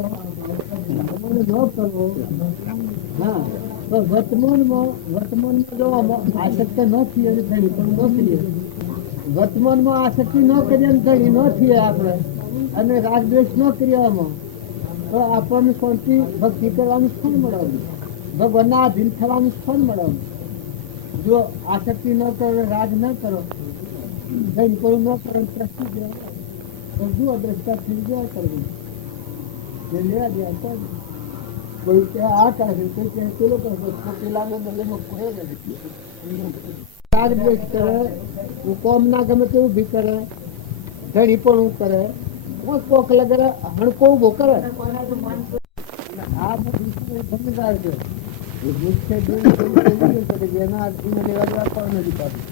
ન કરવો. હા પણ વર્તમાનમાં જો આસક્ત ન થઈએ થઈને પણ ન થઈએ, વર્તમાનમાં આસક્તિ ન કરીએ થઈને ન થઈએ આપણે અને રાગદ્વેષ ન ક્રિયામાં તો આપણને શાંતિ ભક્તિ કરવાનું સ્થળ મળવાનું, ભગવાનના આધીન થવાનું સ્થળ મળવાનું. જો આસક્તિ ન કરો, રાગ ન કરો, જૈન કરું ન કરો, દ્રષ્ટિ જુઓ દ્રષ્ટા થઈ ગયા કરવું જે લેવા દે કોઈ કે આ કરે છે, કોઈ કે પેલો કરે, પેલાનો દલેમાં કોઈ નથી. રાગદ્વેષ કરે, કોમ ના ગમે તેવું ભી કરે, ધણી પણ કરે, કોક લગે હણકો ઉભો કરે. આ સમજદાર છે જેના આરતીને લેવા દેવા પણ નથી પાડતું.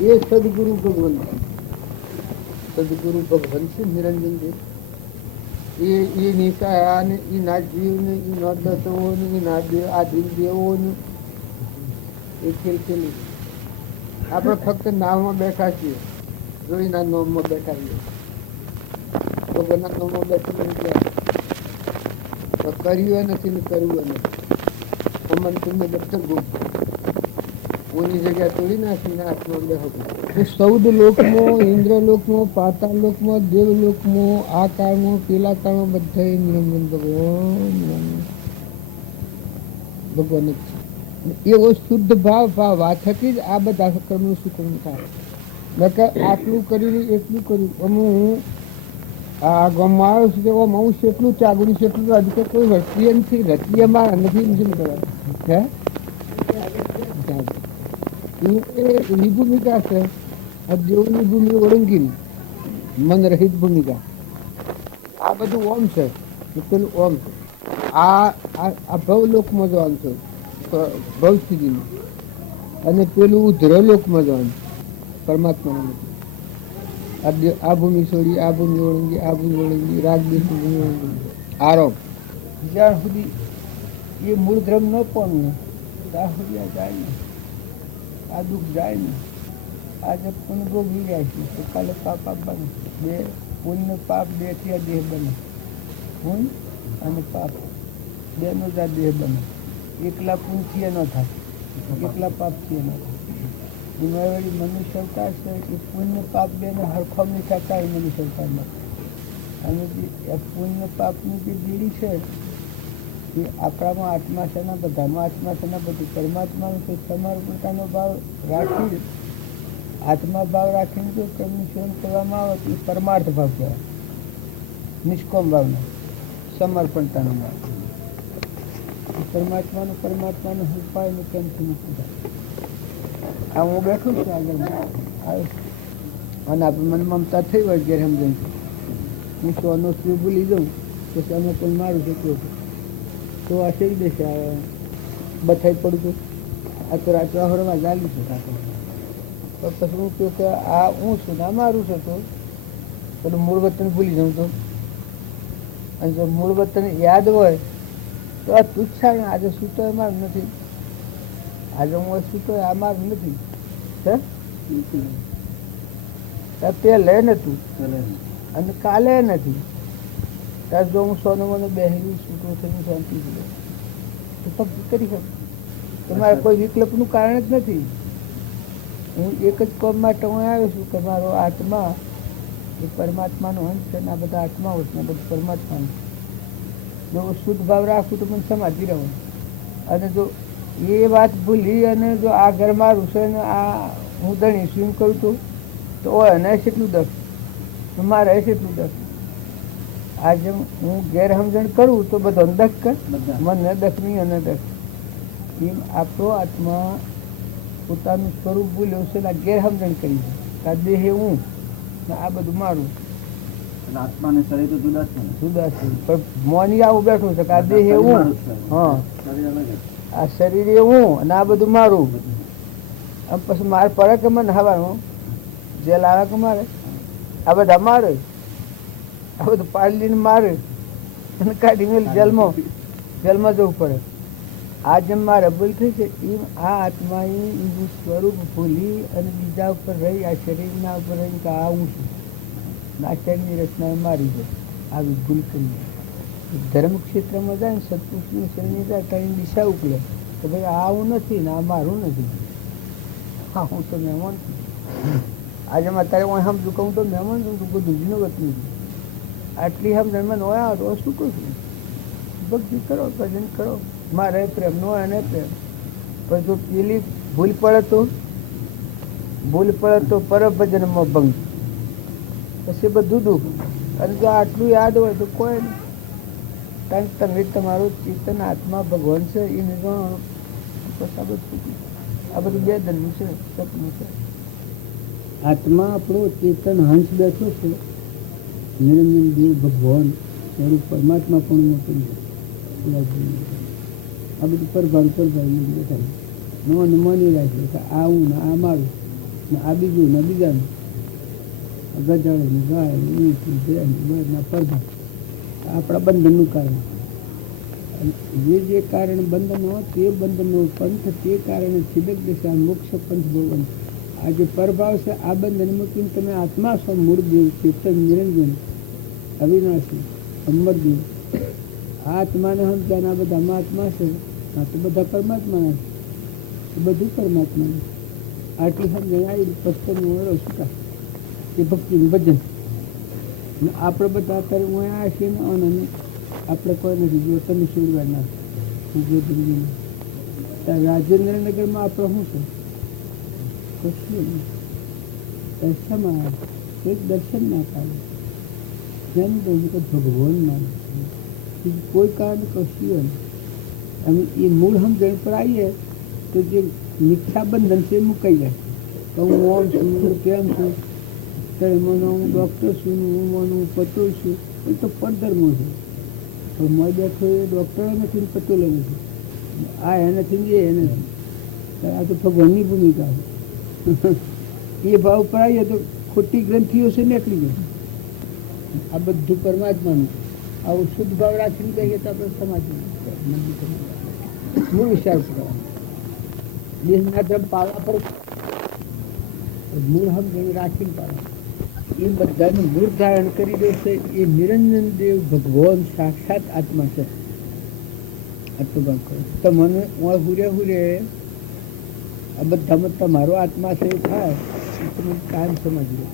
એ સદગુરુ ભગવાન છે નિરંજન દેવ. એ નીતા ને એ ના જીવને એ ના દસોને એ ના આધીન દેવોને એ ખેલી આપણે ફક્ત નામમાં બેઠા છીએ, જોઈના નામમાં બેઠા છીએ. તો ભગવાનના નામમાં બેઠું એટલે કર્યું નથી ને કરવું નથી. અમન તમને દફતર ગુમ ઓની જગ્યા તોડી નાખીને આત્મા બેહો. સૌદ લોકમાં, ઇન્દ્રલોકમાં, પાતાળ લોકમાં, દેવલોકમાં, આ કાળમાં, પેલા કાળમાં બધા નિરંજન ભગવાન જ છે. એવો શુદ્ધ ભાવ આ થકી જ આ બધા કર્મનું સુકરણ થાય. નકર આટલું કર્યું એટલું કર્યું. અમે હું આ ગામમાં આવ્યો છું કે હું કેટલું ચાગું છે એટલું હજુ તો કોઈ રચીએ નથી. રચીએ મારા નથી હે એની ભૂમિકા છે. દેવની ભૂમિ ઓળંગી મન રહિત ભૂમિકા. આ બધું ઓમ છે, પેલું ઓમ છે. આ ભવલોકમાં જવાનું છે, ભવ સ્થિતિમાં. અને પેલું ધ્રવલોકમાં જવાનું પરમાત્માનું. આ ભૂમિ છોડી આ ભૂમિ ઓળંગી, આ ભૂમિ ઓળંગી, રાગદેશની ભૂમિ ઓળંગી. આરોપ જ્યાં સુધી એ મૂળ ધર્મ ન પામે ત્યાં સુધી આ જાય ને, આ દુઃખ જાય ને. આજે પુણ્ય ભોગવી જાય છે તો કાલે પાપ આપવાનું. બે પુણ્ય પાપ બે થી આ દેહ બને. પુણ્ય અને પાપ બેનો જ આ દેહ બને. એકલા પુણ્યથી ન થાય, એકલા પાપથી ન થાય. દુનિયાવાળી મનુષ્યતા છે એ પુણ્ય પાપ બેને હરખમણી થતા એ મનુષ્યતા નથી. અને જે પુણ્ય પાપની જે બીડી છે એ આપણામાં આત્મા છે ને બધામાં આત્મા છે ને બધું પરમાત્માનું છે. સમર્પણતાનો ભાવ રાખી આત્મા ભાવ રાખીને જો કર્મનું સેવન કરવામાં આવે તો એ પરમાર્થ ભાવ કહેવાય. નિષ્કોમ ભાવનો સમર્પણતાનો ભાવ. પરમાત્માનું ઉપાય ને કેમથી મૂકી થાય. આ હું બેઠું છું આગળ અને આપણે મને મમતા થઈ હોય ઘેર સમજાય હું તો અનો સ્ત્રી ભૂલી જાઉં પછી અમે કોઈ મારું શકું તો આ શેરી દેશે બથાઈ પડું છું. આ તો રાત્રા હરવા ચાલી છું કાકા. તો પછી હું કહું કે આ હું છું ને આ મારું છે. તો પેલું મૂળ વતન ભૂલી જાઉં તો. અને જો મૂળ વતન યાદ હોય તો આ તુચ્છા આજે સૂતો એ મારું નથી. આજે હું સૂતો આ મારું નથી. તે લે નતું અને કાલે નથી. ત્યારે જો હું સોનું મને બેહરી સૂતો થઈને શાંતિ તો ફક્ત કરી શકું. તમારે કોઈ વિકલ્પનું કારણ જ નથી. હું એક જ કોમ માટે હું આવ્યો છું કે મારો આત્મા એ પરમાત્માનો અંશ છે ને આ બધા આત્માઓ છે ને બધું પરમાત્માનું. જો શુદ્ધ ભાવ રાખું તો મને સમાધિ રહું. અને જો એ વાત ભૂલી અને જો આ ઘર મારું છે ને આ હું ધણી શું કરું છું તો એને એટલું દસ મારે એટલું દસ. આજે હું ગેરસમજણ કરું તો બધો દખ કર મને દખ નહીં અને દખ. એમ આપણો આત્મા પોતાનું સ્વરૂપ ભૂલ્યો છે ને આ ગેરસમજણ કરી છે. આ દેહ હું ને આ બધું મારું. આત્મા ને શરીર તો જુદા છે. જુદા છે પણ મોની આવું બેઠું છે કે આ દેહ હું, હા આ શરીર એ હું અને આ બધું મારું. પછી મારે પડે કે મને હવાનું જેલ આવે કે મારે આ બધા મારે આ બધું પાડી મારે અને કાઢી મેં જેલમાં જવું પડે. આ જેમ મારે ભૂલ થઈ છે એમ આ આત્મા એનું સ્વરૂપ ભૂલી અને બીજા ઉપર રહી આ શરીરના ઉપર રહી કે આ હું છું આ શરીરની રચના મારી છે. આવી ભૂલ કરી ધર્મ ક્ષેત્રમાં જાય ને સત્પુરુષની શરીરની જાય ત્યાં દિશા ઉકલે કે ભાઈ આ હું નથી ને આ મારું નથી. હા હું તો મહેમાન છું. આજે અત્યારે હું સમજું કહું તો મહેમાન છું કોઈ દૂધનું વત નથી. આટલી સમજણ મને હોય તો શું કહું છું ભક્તિ કરો ભજન કરો મારે પ્રેમ નો એને પ્રેમ. પણ જો પેલી ભૂલ પડે તો પર ભજનમાં ભંગ પછી બધું દુઃખ. અને જો આટલું યાદ હોય તો કોઈ નહીં. કારણ કે તમે તમારું ચેતન આત્મા ભગવાન છે એ નિર્માણ આ બધું બે ધનનું છે સપનું છે. આત્મા આપણો ચેતન હંસ બેઠો છે. નિરંજન દેવ ભગવાન સ્વરૂપ પરમાત્મા પણ આ બધું પરભાવ બેઠા માની રાખે કે આ હું ને આ મારું ને આ બીજું ને બીજાનું ગજાળે ને ગાય ના પરભાવ આપણા બંધનનું કારણ. જે કારણ બંધનો તે બંધનો પંથ તે કારણે છિદક દશા મોક્ષ પંથ ભવન. આ જે પરભાવ છે આ બંધન મૂકીને તમે આત્મા છો મૂળ દેવ ચેતન નિરંજન અવિનાશી, અમરજી. આત્માને સમજાને આ બધામાં આત્મા છે, આ તો બધા પરમાત્માના છે, બધું પરમાત્માનું. આટલી સમજણ આવી પસ્તરનું વરો શીખા એ ભક્તિનું ભજન. આપણે બધા અત્યારે હું આ છીએ ને અને આપણે કોઈ નથી. જો તમે શીડવા ના જો દિલ્હીમાં ત્યાં રાજેન્દ્રનગરમાં આપણે શું છે? કશું દર્શનમાં એક દર્શન ના કાઢે જેમ કહ્યું કે ભગવાન ના કોઈ કારણ કશું અમે એ મૂળ સમજણ પર આવીએ તો જે મિથ્યા બંધન છે એ મુકાઈ જાય. તો હું ઓમ છું, હું કેમ છું, મને હું ડૉક્ટર છું, હું મને પતો છું, એ તો પડધર્મો છે. તો મોય બેઠો એ ડૉક્ટરો નથી, પતોલો નથી. આ એનાથી એ નથી. આ તો ભગવાનની ભૂમિકા છે. એ ભાવ પર આવીએ તો ખોટી ગ્રંથિઓ છે નીકળી જાય. આ બધું પરમાત્માનું આવું શુદ્ધ ભાવ રાખીને કહીએ તો આપણે સમાજમાં મૂળ વિચાર કરવાનો. દેશના ધર્મ પાળવા પર મૂળ સમજણ રાખીને પાડવા. એ બધાનું મૂળ ધારણ કરી દેશે. એ નિરંજન દેવ ભગવાન સાક્ષાત આત્મા છે. આટલું ભાગ કરો તો મને હુરે હુરે આ બધામાં તમારો આત્મા છે એ થાય. તમે કાયમ સમજી લો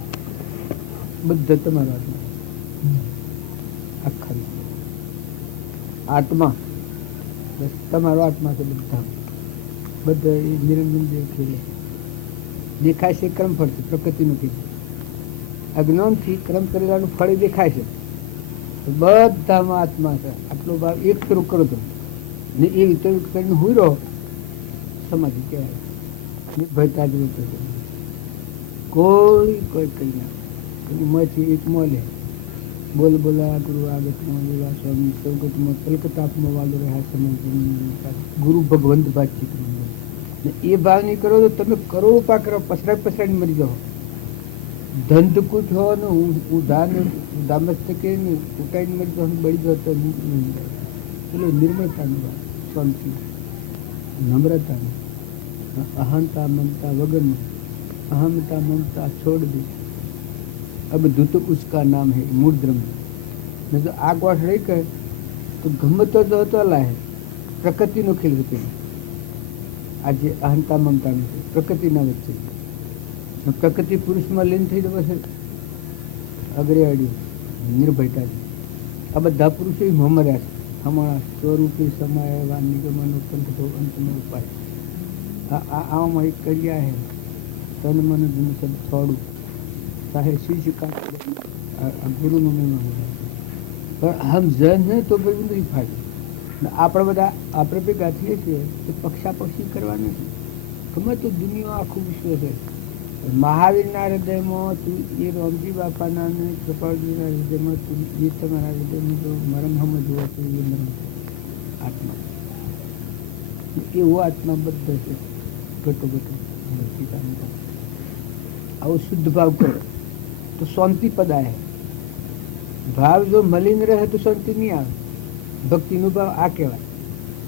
બધા તમારો આત્મા આખા આત્મા બસ તમારો આત્મા છે. બધા એ નિરંજન દેવ ખેલે દેખાય છે. ક્રમ ફળથી પ્રકૃતિનું કીધું અજ્ઞાનથી ક્રમ કરેલાનું ફળ દેખાય છે. બધામાં આત્મા છે. આટલો ભાવ એક તરફ કરો તમે ને એ વિતરણ કરીને હું રહો સમાધિ કહેવાય. નિર્ભયતા જ કોઈ કઈ ના ઉંમરથી એક મોલે બોલ બોલા ગુરુ આગતમાં લેવા સ્વામી સૌગતમાં કલકત્તામાં વાલો રહ્યા સમય ગુરુ ભગવંત વાતચીત ને એ ભાવ નહીં કરો તો તમે કરોડો પા કરો પસરાઈ મરી જાઓ. ધંધ કુછ હો ને ઉદામસ્તકે ઉટાઈને મરી જાઓ બળી જાઓ તો પેલો નિર્મળતાની વાત, શાંતિ, નમ્રતાની, અહંતા મમતા વગરનું. अहमता ममता छोड़ दी, अब धुत उसका नाम है मूल ब्रह्म. नहीं तो आग वाट रही कहे तो गमतो जो तो अला है प्रकृति नो खेल रूपे. आज अहंता ममता नहीं प्रकृति ना वच्चे प्रकृति पुरुष में लीन थी तो बस अग्रे अड़ी निर्भयता. आ બધા પુરુષો મર્યા છે. હમણાં સ્વરૂપી સમય વાનિગમનો કંઠ તો અંતનો ઉપાય. આમાં એક કર્યા હે તન મન ધન સબ છોડું ચાહે શીશ કા ગુરુનું મહિમા. પણ હમ જન હે તો ભાઈ નથી ફાડે. આપણે બધા આપણે ભેગા થઈએ છીએ તો પક્ષાપક્ષી કરવા નથી. ગમે તો દુનિયા આખું વિશ્વ છે. મહાવીરના હૃદયમાં તું એ રામજી બાપાના ને કૃપાળજીના હૃદયમાં તું એ તમારા હૃદયમાં જો મરમ સમજવો તો એ મરમ આત્મા એવો આત્મા બધો છે. ઘટો ઘટો આવો શુદ્ધ ભાવ કરો તો શાંતિ પદ આવે. ભાવ જો મલિન રહે તો શાંતિ નહીં આવે. ભક્તિનો ભાવ આ કહેવાય.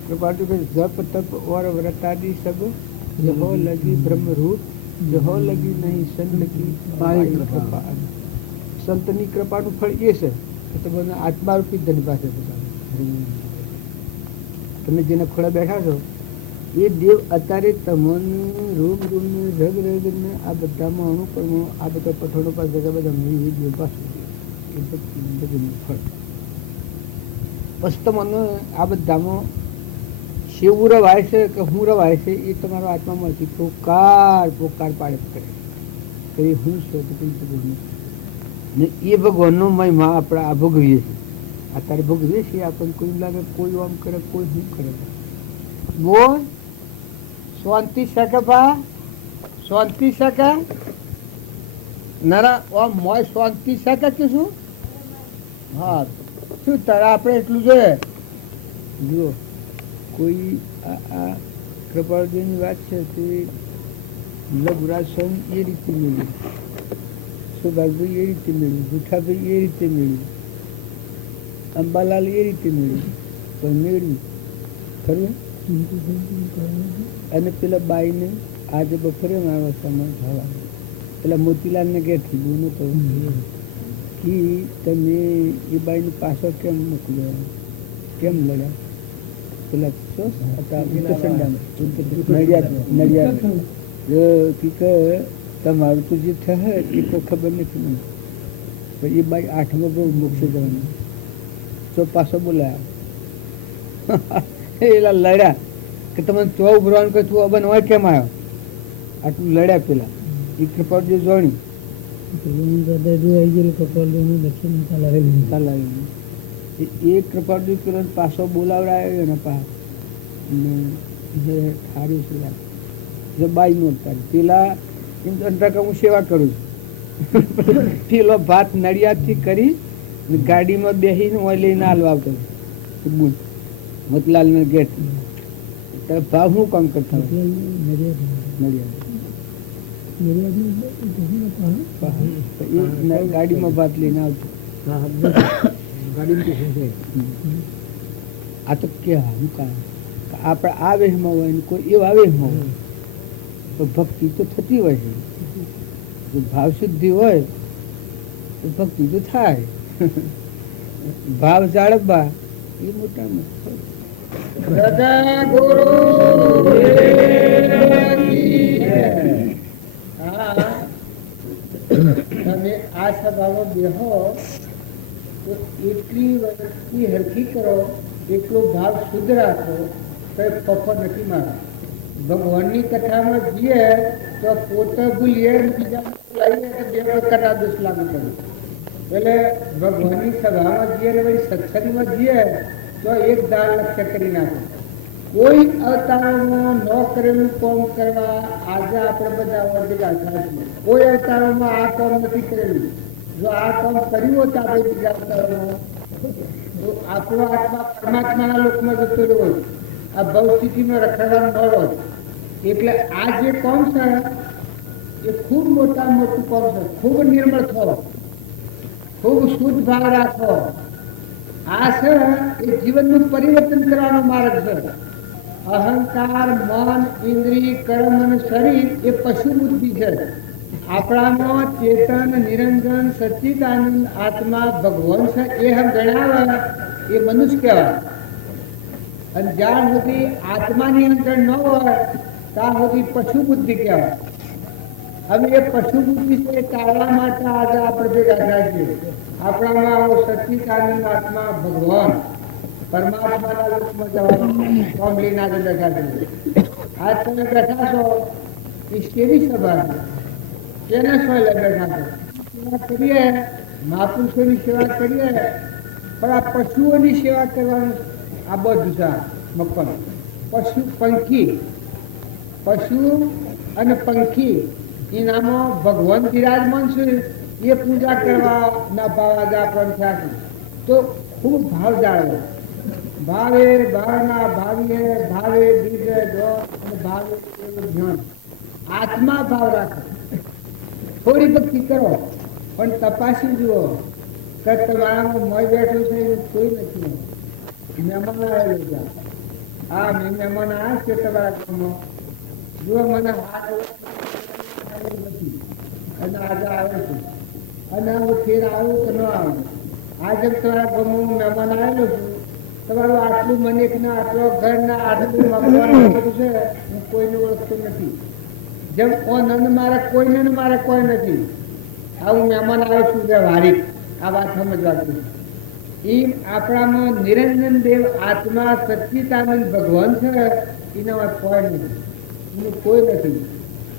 કૃપાળજી કે જપ તપ ઓર વ્રતાદિ સબ જહો લગી બ્રહ્મ રૂપ જહો લગી નહીં સંત કી કૃપા. સંતની કૃપાનું ફળ એ છે કે તમને આત્મારૂપી ધન પાસે તમે જેને ખોળા બેઠા છો એ દેવ અત્યારે તમને રોગ રોગને રગ રગને આ બધામાં અનુકરણો આ બધા પઠોળો પાસે જગા બધા એ દેવ પાસે એ બધું ફળ. બસ તમને આ બધામાં શેવું રવાય છે કે હું રવાય છે એ તમારો આત્મામાંથી પોકાર પોકાર પાડે કરે કે હું છું તો કઈ ભગવાન ને એ ભગવાનનો મહિમા આપણે આ ભોગવીએ છીએ. અત્યારે ભોગવીએ છીએ. આપણને કોઈ લાગે કોઈ આમ કરે કોઈ શું કરે. બોલ શાંતિ શકે ભા શાંતિ શકે નારા આમ મોય શાંતિ શકે કે શું? હા શું તારે આપણે એટલું જોઈએ. જુઓ કોઈ આ કૃપાળજીની વાત છે તે લઘુરાજ સ્વામી એ રીતે મેળવ્યું, સુભાષભાઈ એ રીતે મેળવ્યું, જુઠાભાઈ એ રીતે મેળવ્યું, અંબાલાલ એ રીતે મેળવ્યું. પણ મેળવ્યું ખરું. અને પેલા બાઈને આજે બપોરે અવસ્થામાં થવા પેલા મોતીલાલને ઘેરથી બોનો તો કે તમે એ બાઈને પાછો કેમ મોકલ્યો, કેમ લડ્યા? પેલા શું હતા નડિયાદ કે તમારું તો જે થશે એ તો ખબર નથી મને, પણ એ બાઈ 8મા બહુ મોક્ષે જવાનું તો પાછો બોલાયા એલા લડ્યા કે તમે ચો ઉભરવાનું કે તું અબન હોય કેમ આવ્યો, આટલું લડ્યા પેલા એ કૃપાળજી જોણી એ કૃપાળજી પેલા પાછો બોલાવડાયો એના પાસે સારું છે બાઈ નો પેલા હું સેવા કરું છું. પેલો ભાત નડિયાદથી કરી ગાડીમાં બેસીને હોય લઈને હાલવા આવતો મતલાલ ને ગેટ ભાવ શું કામ કરતા ગાડીમાં ભાત લઈને આવતો. આ તો કેવા શું કામ આપણે આ વેહમાં હોય ને કોઈ એવા વેહમાં હોય તો ભક્તિ તો થતી હોય છે. જો ભાવ શુદ્ધિ હોય તો ભક્તિ તો થાય. ભાવ જાળવવા એ મોટા તમે આ સભામાં બેહો તો એટલી વસ્તી હરખી કરો, એટલો ભાવ શુદ્ધ રાખો તો પપ્પો નથી મારો. ભગવાનની કથામાં જઈએ તો પોતે ભૂલીએ બીજા લાવીએ તો બે કથા દોષ લાગુ પડે. એટલે ભગવાનની સભામાં જઈએ ને ભાઈ સત્સંગમાં જઈએ તો એક દાળ લક્ષ્ય કરી નાખે. કોઈ અવતારોમાં ન કરેલું કામ કરવા આજે આપણે બધા ભેગા થાય છે. કોઈ અવતારોમાં આ કામ નથી કરેલું. જો આ કામ કર્યું હોત આપણે બીજા અવતારોમાં તો આપણો આત્મા પરમાત્માના લોકમાં જતો રહ્યો, આ ભવસ્થિતિમાં રખડવાનું ન રહો. એટલે આ જે કામ છે એ ખૂબ મોટું કામ છે. ખૂબ નિર્મળ થવો, ખૂબ શુદ્ધ ભાવ રાખવો. આ છે એ જીવનનું પરિવર્તન કરવાનો માર્ગ છે. અહંકાર, મન, ઇન્દ્રિય, કર્મ અને શરીર એ પશુ બુદ્ધિ છે. આપણામાં ચેતન, નિરંજન, સચ્ચિદાનંદ આત્મા ભગવાન છે એ હમ ગણાવે એ મનુષ્ય કહેવાય. અને જ્યાં સુધી આત્મા નિયંત્રણ ન હોય ત્યાં સુધી પશુ બુદ્ધિ કહેવાય. હવે એ પશુ બુદ્ધિ છે એ ટાળવા માટે આજે આપણે ભેગા થાય છે. આપણામાં આવો સચ્ચિદાનંદ આત્મા ભગવાન પરમાત્માના લોકમાં જવાનું કામ લઈને આજે બેઠા છે. આજ તમે બેઠા છો એ કેવી સભા છે? કેના સોયલે બેઠા છો? સેવા કરીએ, મહાપુરુષોની સેવા કરીએ, પણ આ પશુઓની સેવા કરવાનું આ બધું છે. મક્કમ પશુ અને પંખી એનામાં ભગવાન બિરાજમાન છે. એ પૂજા કરવા ના ભાવ આજે આપણને થયા છે. તો ખૂબ ભાવ જાળવો. ભાવે ભાવના ભાવીએ ભાવે બીજે ભાવે ધ્યાન આત્મા ભાવ રાખો. થોડી ભક્તિ કરો પણ તપાસી જુઓ કે તમારામાં મોય બેઠું છે એવું કોઈ નથી. મહેમાન આવેલું છે, હા મેં મહેમાન આવ્યા છે તમારા ગામમાં, જુઓ મને હાથ નથી અને આજે આવે છે અને હું ફેર આવું કે ન આવું. આજે તમારા ગામમાં મહેમાન આવેલો છું, તમારું આટલું મનેક ના આટલો ઘર ના આટલું મકવાનું બધું છે હું કોઈને ઓળખતો નથી. જેમ નંદ મારે કોઈને મારે કોઈ નથી. આવું મહેમાન આવે છું વારી આ વાત સમજવા. એમ આપણામાં નિરંજન દેવ આત્મા સચ્ચિદાનંદ ભગવાન છે એનામાં કોઈ નથી, એનું કોઈ નથી.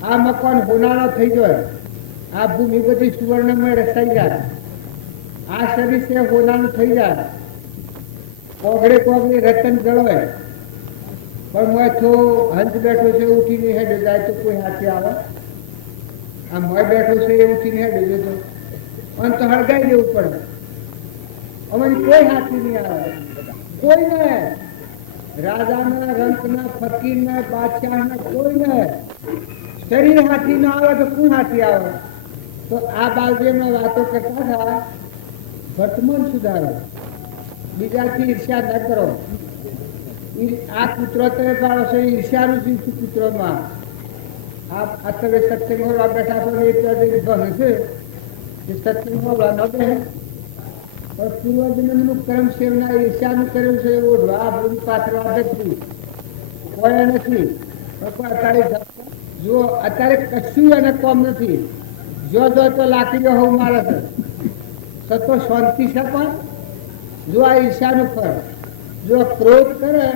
આ મકાન હોનારો થઈ જાય, આ ભૂમિ બધી સુવર્ણમય રસાઈ જાય, આ શરીર છે હોનાનું થઈ જાય, કોગળે રતન જળવાય. પણ મોય તો હંસ બેઠો છે ઉઠીને હેડે જાય તો કોઈ હાથે આવે? આ મોય બેઠો છે એ ઉઠીને હેડે જતો અને તો હળગાઈ દેવું પડે. અમારી કોઈ હાથી નહીં આવે, કોઈ નહીં. રાજાના, રંકના, ફકીરના, બાદશાહના કોઈ નહીં. શરીર હાથી ના આવે તો કોણ હાથી આવે? તો આ બાજુમાં વાતો કરતા હતા વર્તમાન સુધારો, બીજાથી ઈર્ષ્યા ન કરો. આ કૂતરો તમે પાડો છો ઈર્ષ્યાનું શું કૂતરોમાં? આ તમે સત્સંગમાં બેઠા છો ને ભંગ છે એ સત્સંગમાં વાળો બે પણ પૂર્વજન્મનું કર્મ સેવના ઈર્ષ્યાનું કર્યું છે એવું આ બધું પાત્ર આદતથી કોઈ નથી. અત્યારે જો અત્યારે કશું એને કોમ નથી. જો તો લાકડીઓ હોવું મારે છે સતો શાંતિ છે. પણ જો આ ઈર્ષ્યાનું ફળ, જો ક્રોધ કરે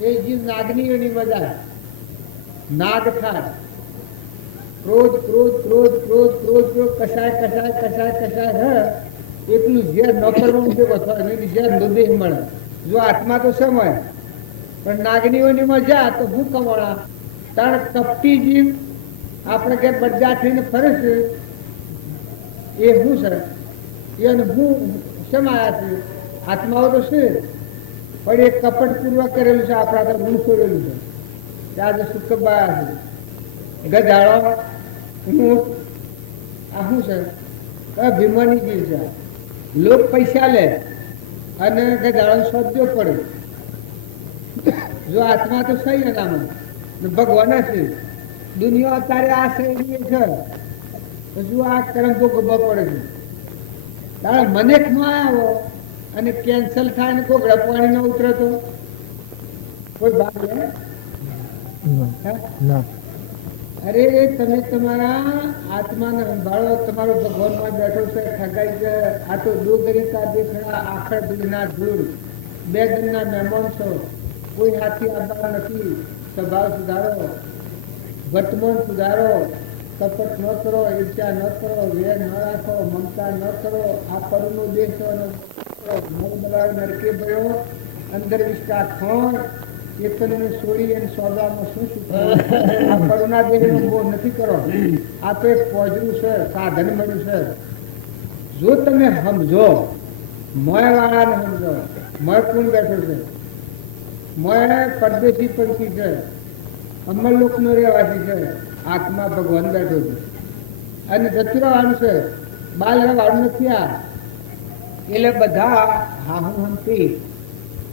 એ જીવ નાગનીઓની મજા નાગ થાય. ક્રોધ ક્રોધ ક્રોધ ક્રોધ ક્રોધ ક્રોધ કસાય કસાય કસાય કસાય હે એટલું ઝેર ન કરવાનું છે ઝેર મૃદેહ મળે. જો આત્મા તો સમય પણ નાગનીઓની મજા તો ભૂખ કમાણા તાણ કપટી જીવ આપણે કે બજા થઈને ફરે છે એ શું છે એને હું સમાયા છે. આત્માઓ તો છે પણ એ કપટ પૂર્વક કરેલું છે. આપણા તો હું છોડેલું છે ત્યાં સુખ બાયા છે. ગધાડો ઊંટ આ શું છે ભીમાની જીવ છે. લોક પૈસા લે અને ગધાડો શબ્દો પડે. જો આત્મા તો સહી એનામાં ભગવાન છે. દુનિયા અત્યારે આ શૈલી છે હજુ આ કર્મ ભોગવવા પડે છે. તારે મને ન આવ્યો અને કેન્સલ થાય ને કોઈ પાણી ન ઉતરે તો કોઈ ભાગ લે? અરે તમે તમારા આત્માને સંભાળો. તમારો ભગવાનમાં બેઠો છે, ઠગાઈ છે. આ તો ડોગરીતા દેખડા આખર દિલના ધૂળ. બે દિનના મહેમાન છો. કોઈ હાથી આધાર નથી. સ્વભાવ સુધારો, વર્તમાન સુધારો. કપટ ન કરો, ઈર્ષ્યા ન કરો, વેર ન રાખો, મમતા ન કરો. આ પરનો દેશ નરકે ભયો અંદર વિસ્તા ખોણ એકને છોડી અને સોદામાં શું આ કરુણા દેહનો મોહ નથી કરો. આ તો એક પોજરું છે, સાધન મળ્યું છે. જો તમે સમજો, મોય વાળાને સમજો. મોય કોણ બેઠો છે? મોય પરદેશી પંખી છે, અમરલોકનો રહેવાસી છે. આત્મા ભગવાન બેઠો છે અને જતું રહેવાનું છે. બાલ રહેવાનું નથી. આ એટલે બધા હા હું હમતી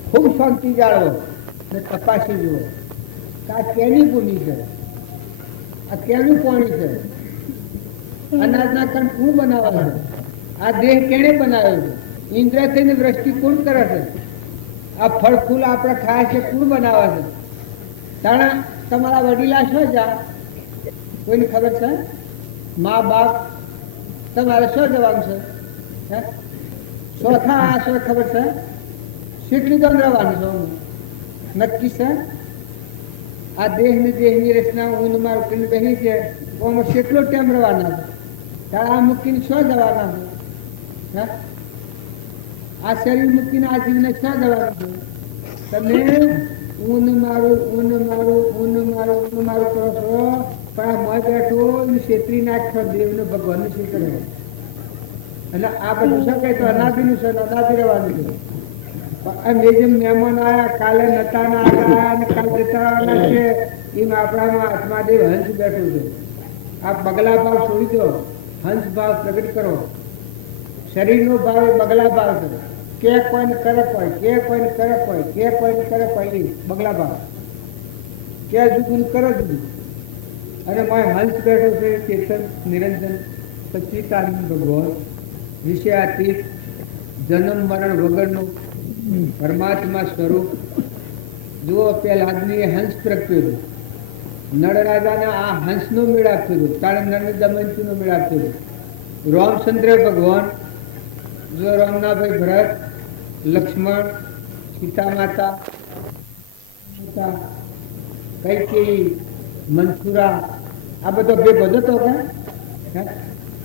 ખૂબ શાંતિ જાળવો ને તપાસી જુઓ કે આ કેની ભૂમિ છે, આ કેનું પાણી છે, અનાજના કણ કોણ બનાવે છે, આ દેહ કેને બનાવ્યો છે, ઇન્દ્રિયની વૃષ્ટિ કોણ કરે છે, આ ફળ ફૂલ આપણે ખાય છે કોણ બનાવે છે. તાણા તમારા વડીલા શું જા કોઈને ખબર છે? મા બાપ તમારે શું જવાનું છે? ચોથા આ શું ખબર છે? કેટલી દમ રહેવાનું છે નક્કી છે? આ દેહની રચના ઊંઘ મૂકીને બેસી છે આમાં કેટલો ટાઈમ રહેવાના છે? ત્યારે આ મૂકીને શું જવાના છે? આ શરીર મૂકીને આ જીવને શું જવાનું છે? તમે ઊંઘ મારું ઊંઘ મારું ઊંઘ મારું ઊંઘ મારું કરો છો પણ આ મોય બેઠો છેતરી નાખશો દેવને ભગવાનનું ક્ષેત્ર. અને આ બધું શું કહે તો અનાદિનું છે, અનાદિ રહેવાનું છે. અમે જેમ મહેમાન આવ્યા કાલે નતા ના આવ્યા અને કાલ જતા છે એમ આપણામાં આત્માદેવ હંસ બેઠું છે. આ બગલા ભાવ છોડી દો, હંસ ભાવ પ્રગટ કરો. શરીરનો ભાવ એ બગલા ભાવ છે. કે કોઈને કરપ હોય, કે કોઈને કરપ હોય, કે કોઈને કરપ હોય એ બગલા ભાવ. કે જુદું કરો જુદું. અને મારે હંસ બેઠો છે ચેતન નિરંજન સચ્ચિદાનંદ ભગવાન વિષયાતીત જન્મ મરણ વગરનું પરમાત્મા સ્વરૂપ. જુઓ પેલા આદમી હંસ પ્રગટ્યો હતો. નળરાજાના આ હંસનો મેળાપ થયો. તારે નળ દમયંતીનો મેળાપ થયો. રામચંદ્ર ભગવાન જો રામનાભાઈ ભરત, લક્ષ્મણ, સીતા માતા, કૈકેયી, મનસુરા આ બધો ભેગો જતો કે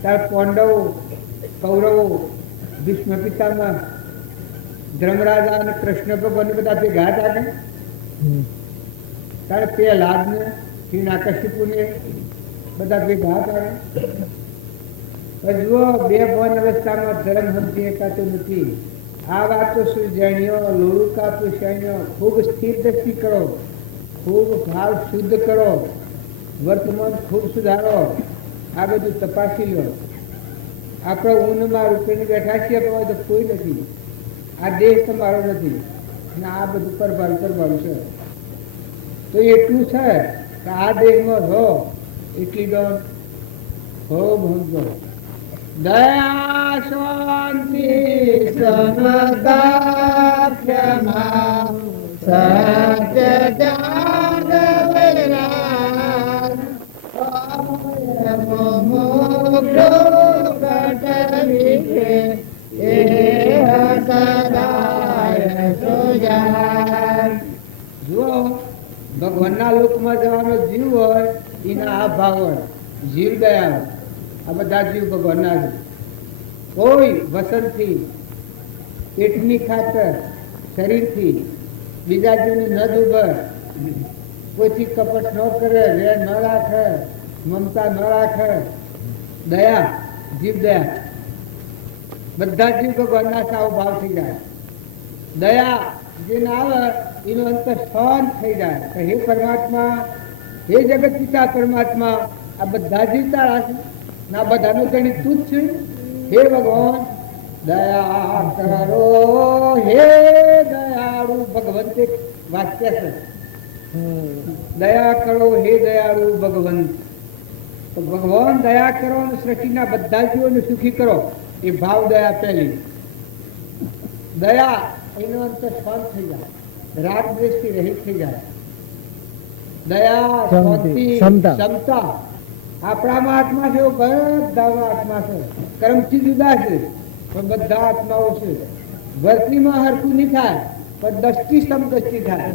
તાર પાંડવો, કૌરવો, ભીષ્મ પિતામહ, ધર્મરાજા અને કૃષ્ણ ભગવાન બધા ભેગા હતા કે તારે પ્રહલાદ ને હિરણ્યકશિપુ ને બધા ભેગા હતા. જુઓ બે ભવન અવસ્થામાં ધર્મ સમજી શકાતો નથી. આ વાતો શું જાણ્યો લોલુકા પુષ્યો. ખૂબ સ્થિર દ્રષ્ટિ કરો, ખૂબ ભાવ શુદ્ધ કરો, વર્તમાન ખૂબ સુધારો. આ બધું તપાસી લો. આપણે ઊનમાં રૂપીને બેઠા છીએ તો કોઈ નથી. આ દેહ તમારો નથી અને આ બધું પરભારું છે. તો એટલું છે કે આ દેહમાં હો એટલી દોન હો ભંગો દયા શાંતિ સમતા ક્ષમા સત્ય ત્યાગ વૈરાગ મોક્ષ કટવિશે એ સદાય સુજાન. જુઓ, ભગવાનના લોકમાં જવાનો જીવ હોય એના આ ભાવ હોય, જીવ દયા. આ બધા જીવ ભગવાનના છે. કોઈ વસનથી, પેટની ખાતર, શરીરથી બીજા જીવની ન દુબર, કોઈથી કપટ ન કરે, વેર ન રાખે, મમતા ન રાખે, દયા, જીવ દયા. બધા જીવ ભગવાનના સાવ ભાવ થઈ જાય. દયા જે ના આવે એનો અંતર શાંત થઈ જાય. હે પરમાત્મા, હે જગત પિતા પરમાત્મા, આ બધા જીવતા રાખે ના, બધાનું ગણિત તું જ છે. હે ભગવાન દયા કરો, હે દયાળુ. ભગવંતે વાક્ય છે, દયા કરો હે દયાળુ ભગવંત. તો ભગવાન દયા કરો અને સૃષ્ટિના બધા જીવોને સુખી કરો, એ ભાવ દયા પહેલી. દયા એનો અંતર શાંત થઈ જાય, રાગ દ્વેષથી રહિત થઈ જાય. દયા, શાંતિ, ક્ષમતા આપણામાં આત્મા છે, બધામાં આત્મા છે. કર્મથી જુદા છે પણ બધા આત્માઓ છે. વર્તનીમાં હરખું નહીં થાય પણ દ્રષ્ટિ સમદ્રષ્ટિ થાય.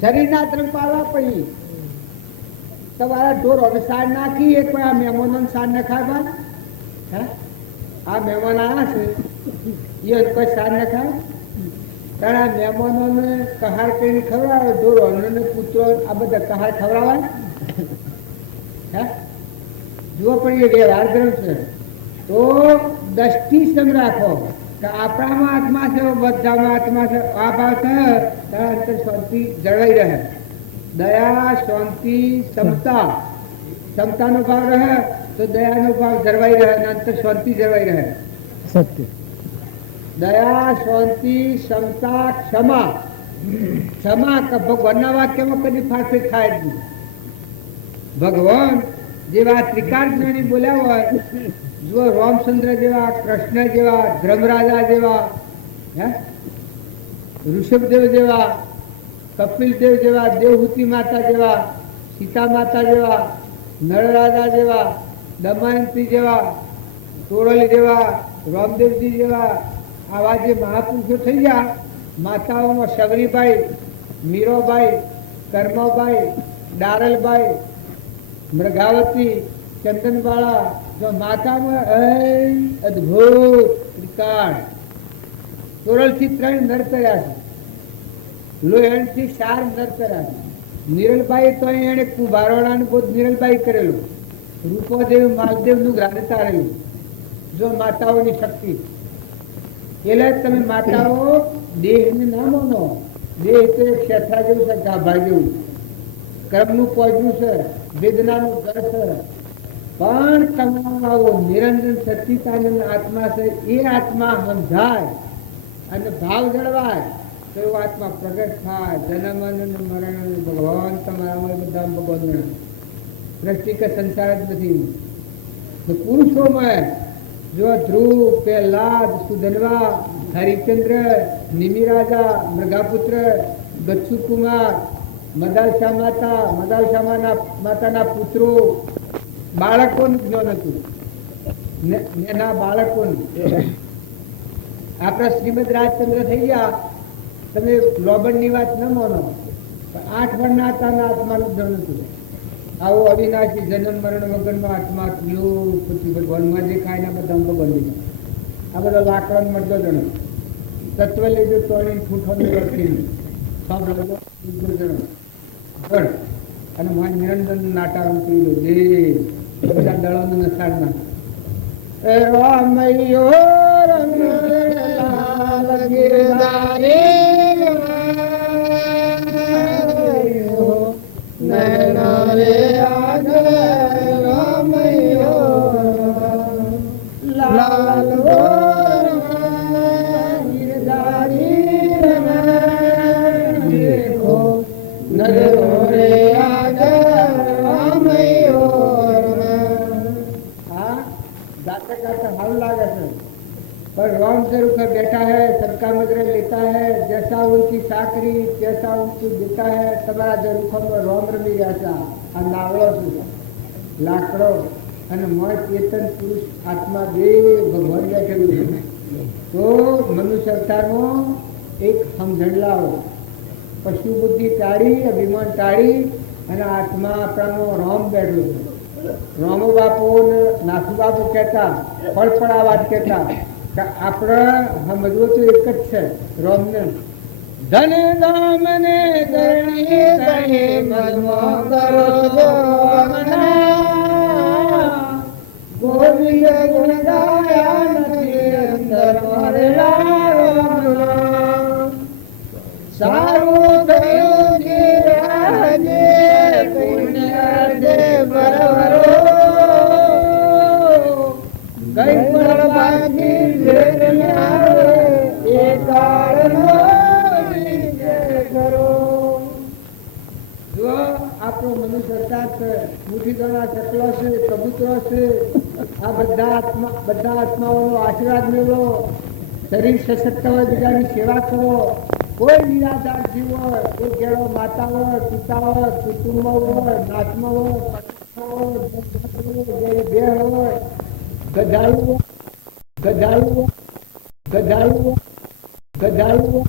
શરીરના ત્રણ પાડવા પડી તમારા ઢોર હવે સાર નાખી એક પણ આ મહેમાનો સાર ન ખાય. આ મહેમાન આવ્યા છે એ કોઈ સાર ન ખાય, કારણ આ મહેમાનોને કહાર કરીને ખવડાવે. ઢોર ને પુત્રો આ બધા કહાર ખવડાવાય. જુઓ પણ એ વ્યવહાર ગ્રંથ છે. તો દ્રષ્ટિ સમ રાખો કે આપણામાં આત્મા છે, બધામાં આત્મા છે. આ ભાવ છે ત્યારે અંતર શાંતિ જળવાઈ રહે. દયા, શાંતિ, ક્ષમતા, ક્ષમતાનો ભાવ રહે તો દયાનો ભાવ જળવાઈ રહે અને અંતર શાંતિ જળવાઈ રહે. સત્ય. દયા, શાંતિ, ક્ષમતા, ક્ષમા. ક્ષમા ભગવાનના વાક્યમાં કદી ફાંસે થાય જ નહીં. ભગવાન જેવા ત્રિકાળ જ્ઞાની બોલ્યા હોય, જો રામચંદ્ર જેવા, કૃષ્ણ જેવા, ધર્મરાજા જેવા, ઋષભદેવ જેવા, કપિલદેવ જેવા, દેવહૂતિ માતા જેવા, સીતા માતા જેવા, નળરાજા જેવા, દમયંતી જેવા, તોરલ જેવા, રામદેવજી જેવા આવા જે મહાપુરુષો થઈ ગયા. માતાઓમાં શબરીબાઈ, મીરાબાઈ, કર્માબાઈ, ડારલબાઈ, મૃગાવતી, ચંદનબાળા, જો માતામાં અદભુત ત્રિકાળ. તોરલથી 3 નર કર્યા છે, લોહેણથી 4 નર કર્યા છે. નિરલબાઈ તો એને કુંભારવાળાને બહુ નિરલબાઈ કરેલું. રૂપોદેવ, માલદેવનું ગ્રાડ તારેલું. જો માતાઓની શક્તિ. એટલે તમે માતાઓ દેહને ના માનો. દેહ તો એક ક્ષેત્રા જેવું છે, ગાભા જેવું. કર્મનું પોજનું છે, વેદનાનું ઘર છે. પણ તમારો નિરંજન સચ્ચિદાનંદ આત્મા છે. એ આત્મા સમજાય અને ભાવ જળવાય તો એવો આત્મા પ્રગટ થાય. જન્મ અને મરણ ભગવાન તમારામાં બધા ભગવાન દ્રષ્ટિ કે સંસાર જ નથી. પુરુષોમાં જો ધ્રુવ, પ્રહલાદ, સુધનવા, હરિચંદ્ર, નિમિરાજા, મૃગાપુત્ર, દક્ષુકુમાર, મદાલસા માતા, મદાલસા માતાના પુત્રો, બાળકોનું જ્ઞાન હતું. એના બાળકોનું આપણા શ્રીમદ રાજચંદ્ર થઈ ગયા. તમે લોબણની વાત ન માનો, 8 વર્ષના હતા આત્માનું જ્ઞાન હતું. આવો અવિનાશી જન્મ મરણ વગરનો આત્મા થયો. પછી ભગવાનમાં જે ખાય બધા ભગવાન લીધા. આ બધા લાકડા મળતો જણો તત્વ લેજો તો ઠૂઠો લખીને અને માન નિરંજન નાટા ઉતરી જે બધા દળોનો નસાડ ના રામૈયો રંગલાલ ગિરધારી નયનારે આગ રામૈયો લાલ काउंटर पर बैठा है, सबका मदर लेता है, जैसा उनकी साकरी जैसा उनको देता है। तमारा जो रूखों में रोम रमी रहा था आ नावड़ो लाकड़ो અને મય ચેતન પુરુષ આત્મા બે ભગવાન બેઠેલું છે। તો મનુષ્ય અવતારમાં એક સમજણ લાવો, પશુ બુદ્ધિ ટાળી, અભિમાન ટાળી અને આત્મા આપણાનો રોમ બેઠો છે। રોમો બાપુ ને નાથુ બાપુ કહેતા, ફળફળા વાત કહેતા કે આપણે સમજવું તો એક જ છે રોમને। ધન રામ ને ધરણી ધણી મનમાં કરો ગોમના, ગોવિંદ ગુણ ગાયા નથી અંદર મરેલા રોમના। સારું થયું કે રાજે પુણ્ય દે બરવરો, ગઈ પણ બાકી ભેદ ન આવે એ કાળનો વિજય કરો। જો આપણો મનુષ્ય અર્થાત મુઠ્ઠીદોના ચકલો છે, પ્રભુત્વ છે, આ બધા આત્માઓનો આશીર્વાદ મેળવો, શરીર સશક્ત હોય, બીજાની સેવા કરો। કોઈ નિરાધાર જીવ હોય, કોઈ ઘેરો માતા હોય, પિતા હોય, કુટુંબ હોય, નાચમાં હોય, બે હોય, ગધાડું ગધાડું ગધાડું ગધાડું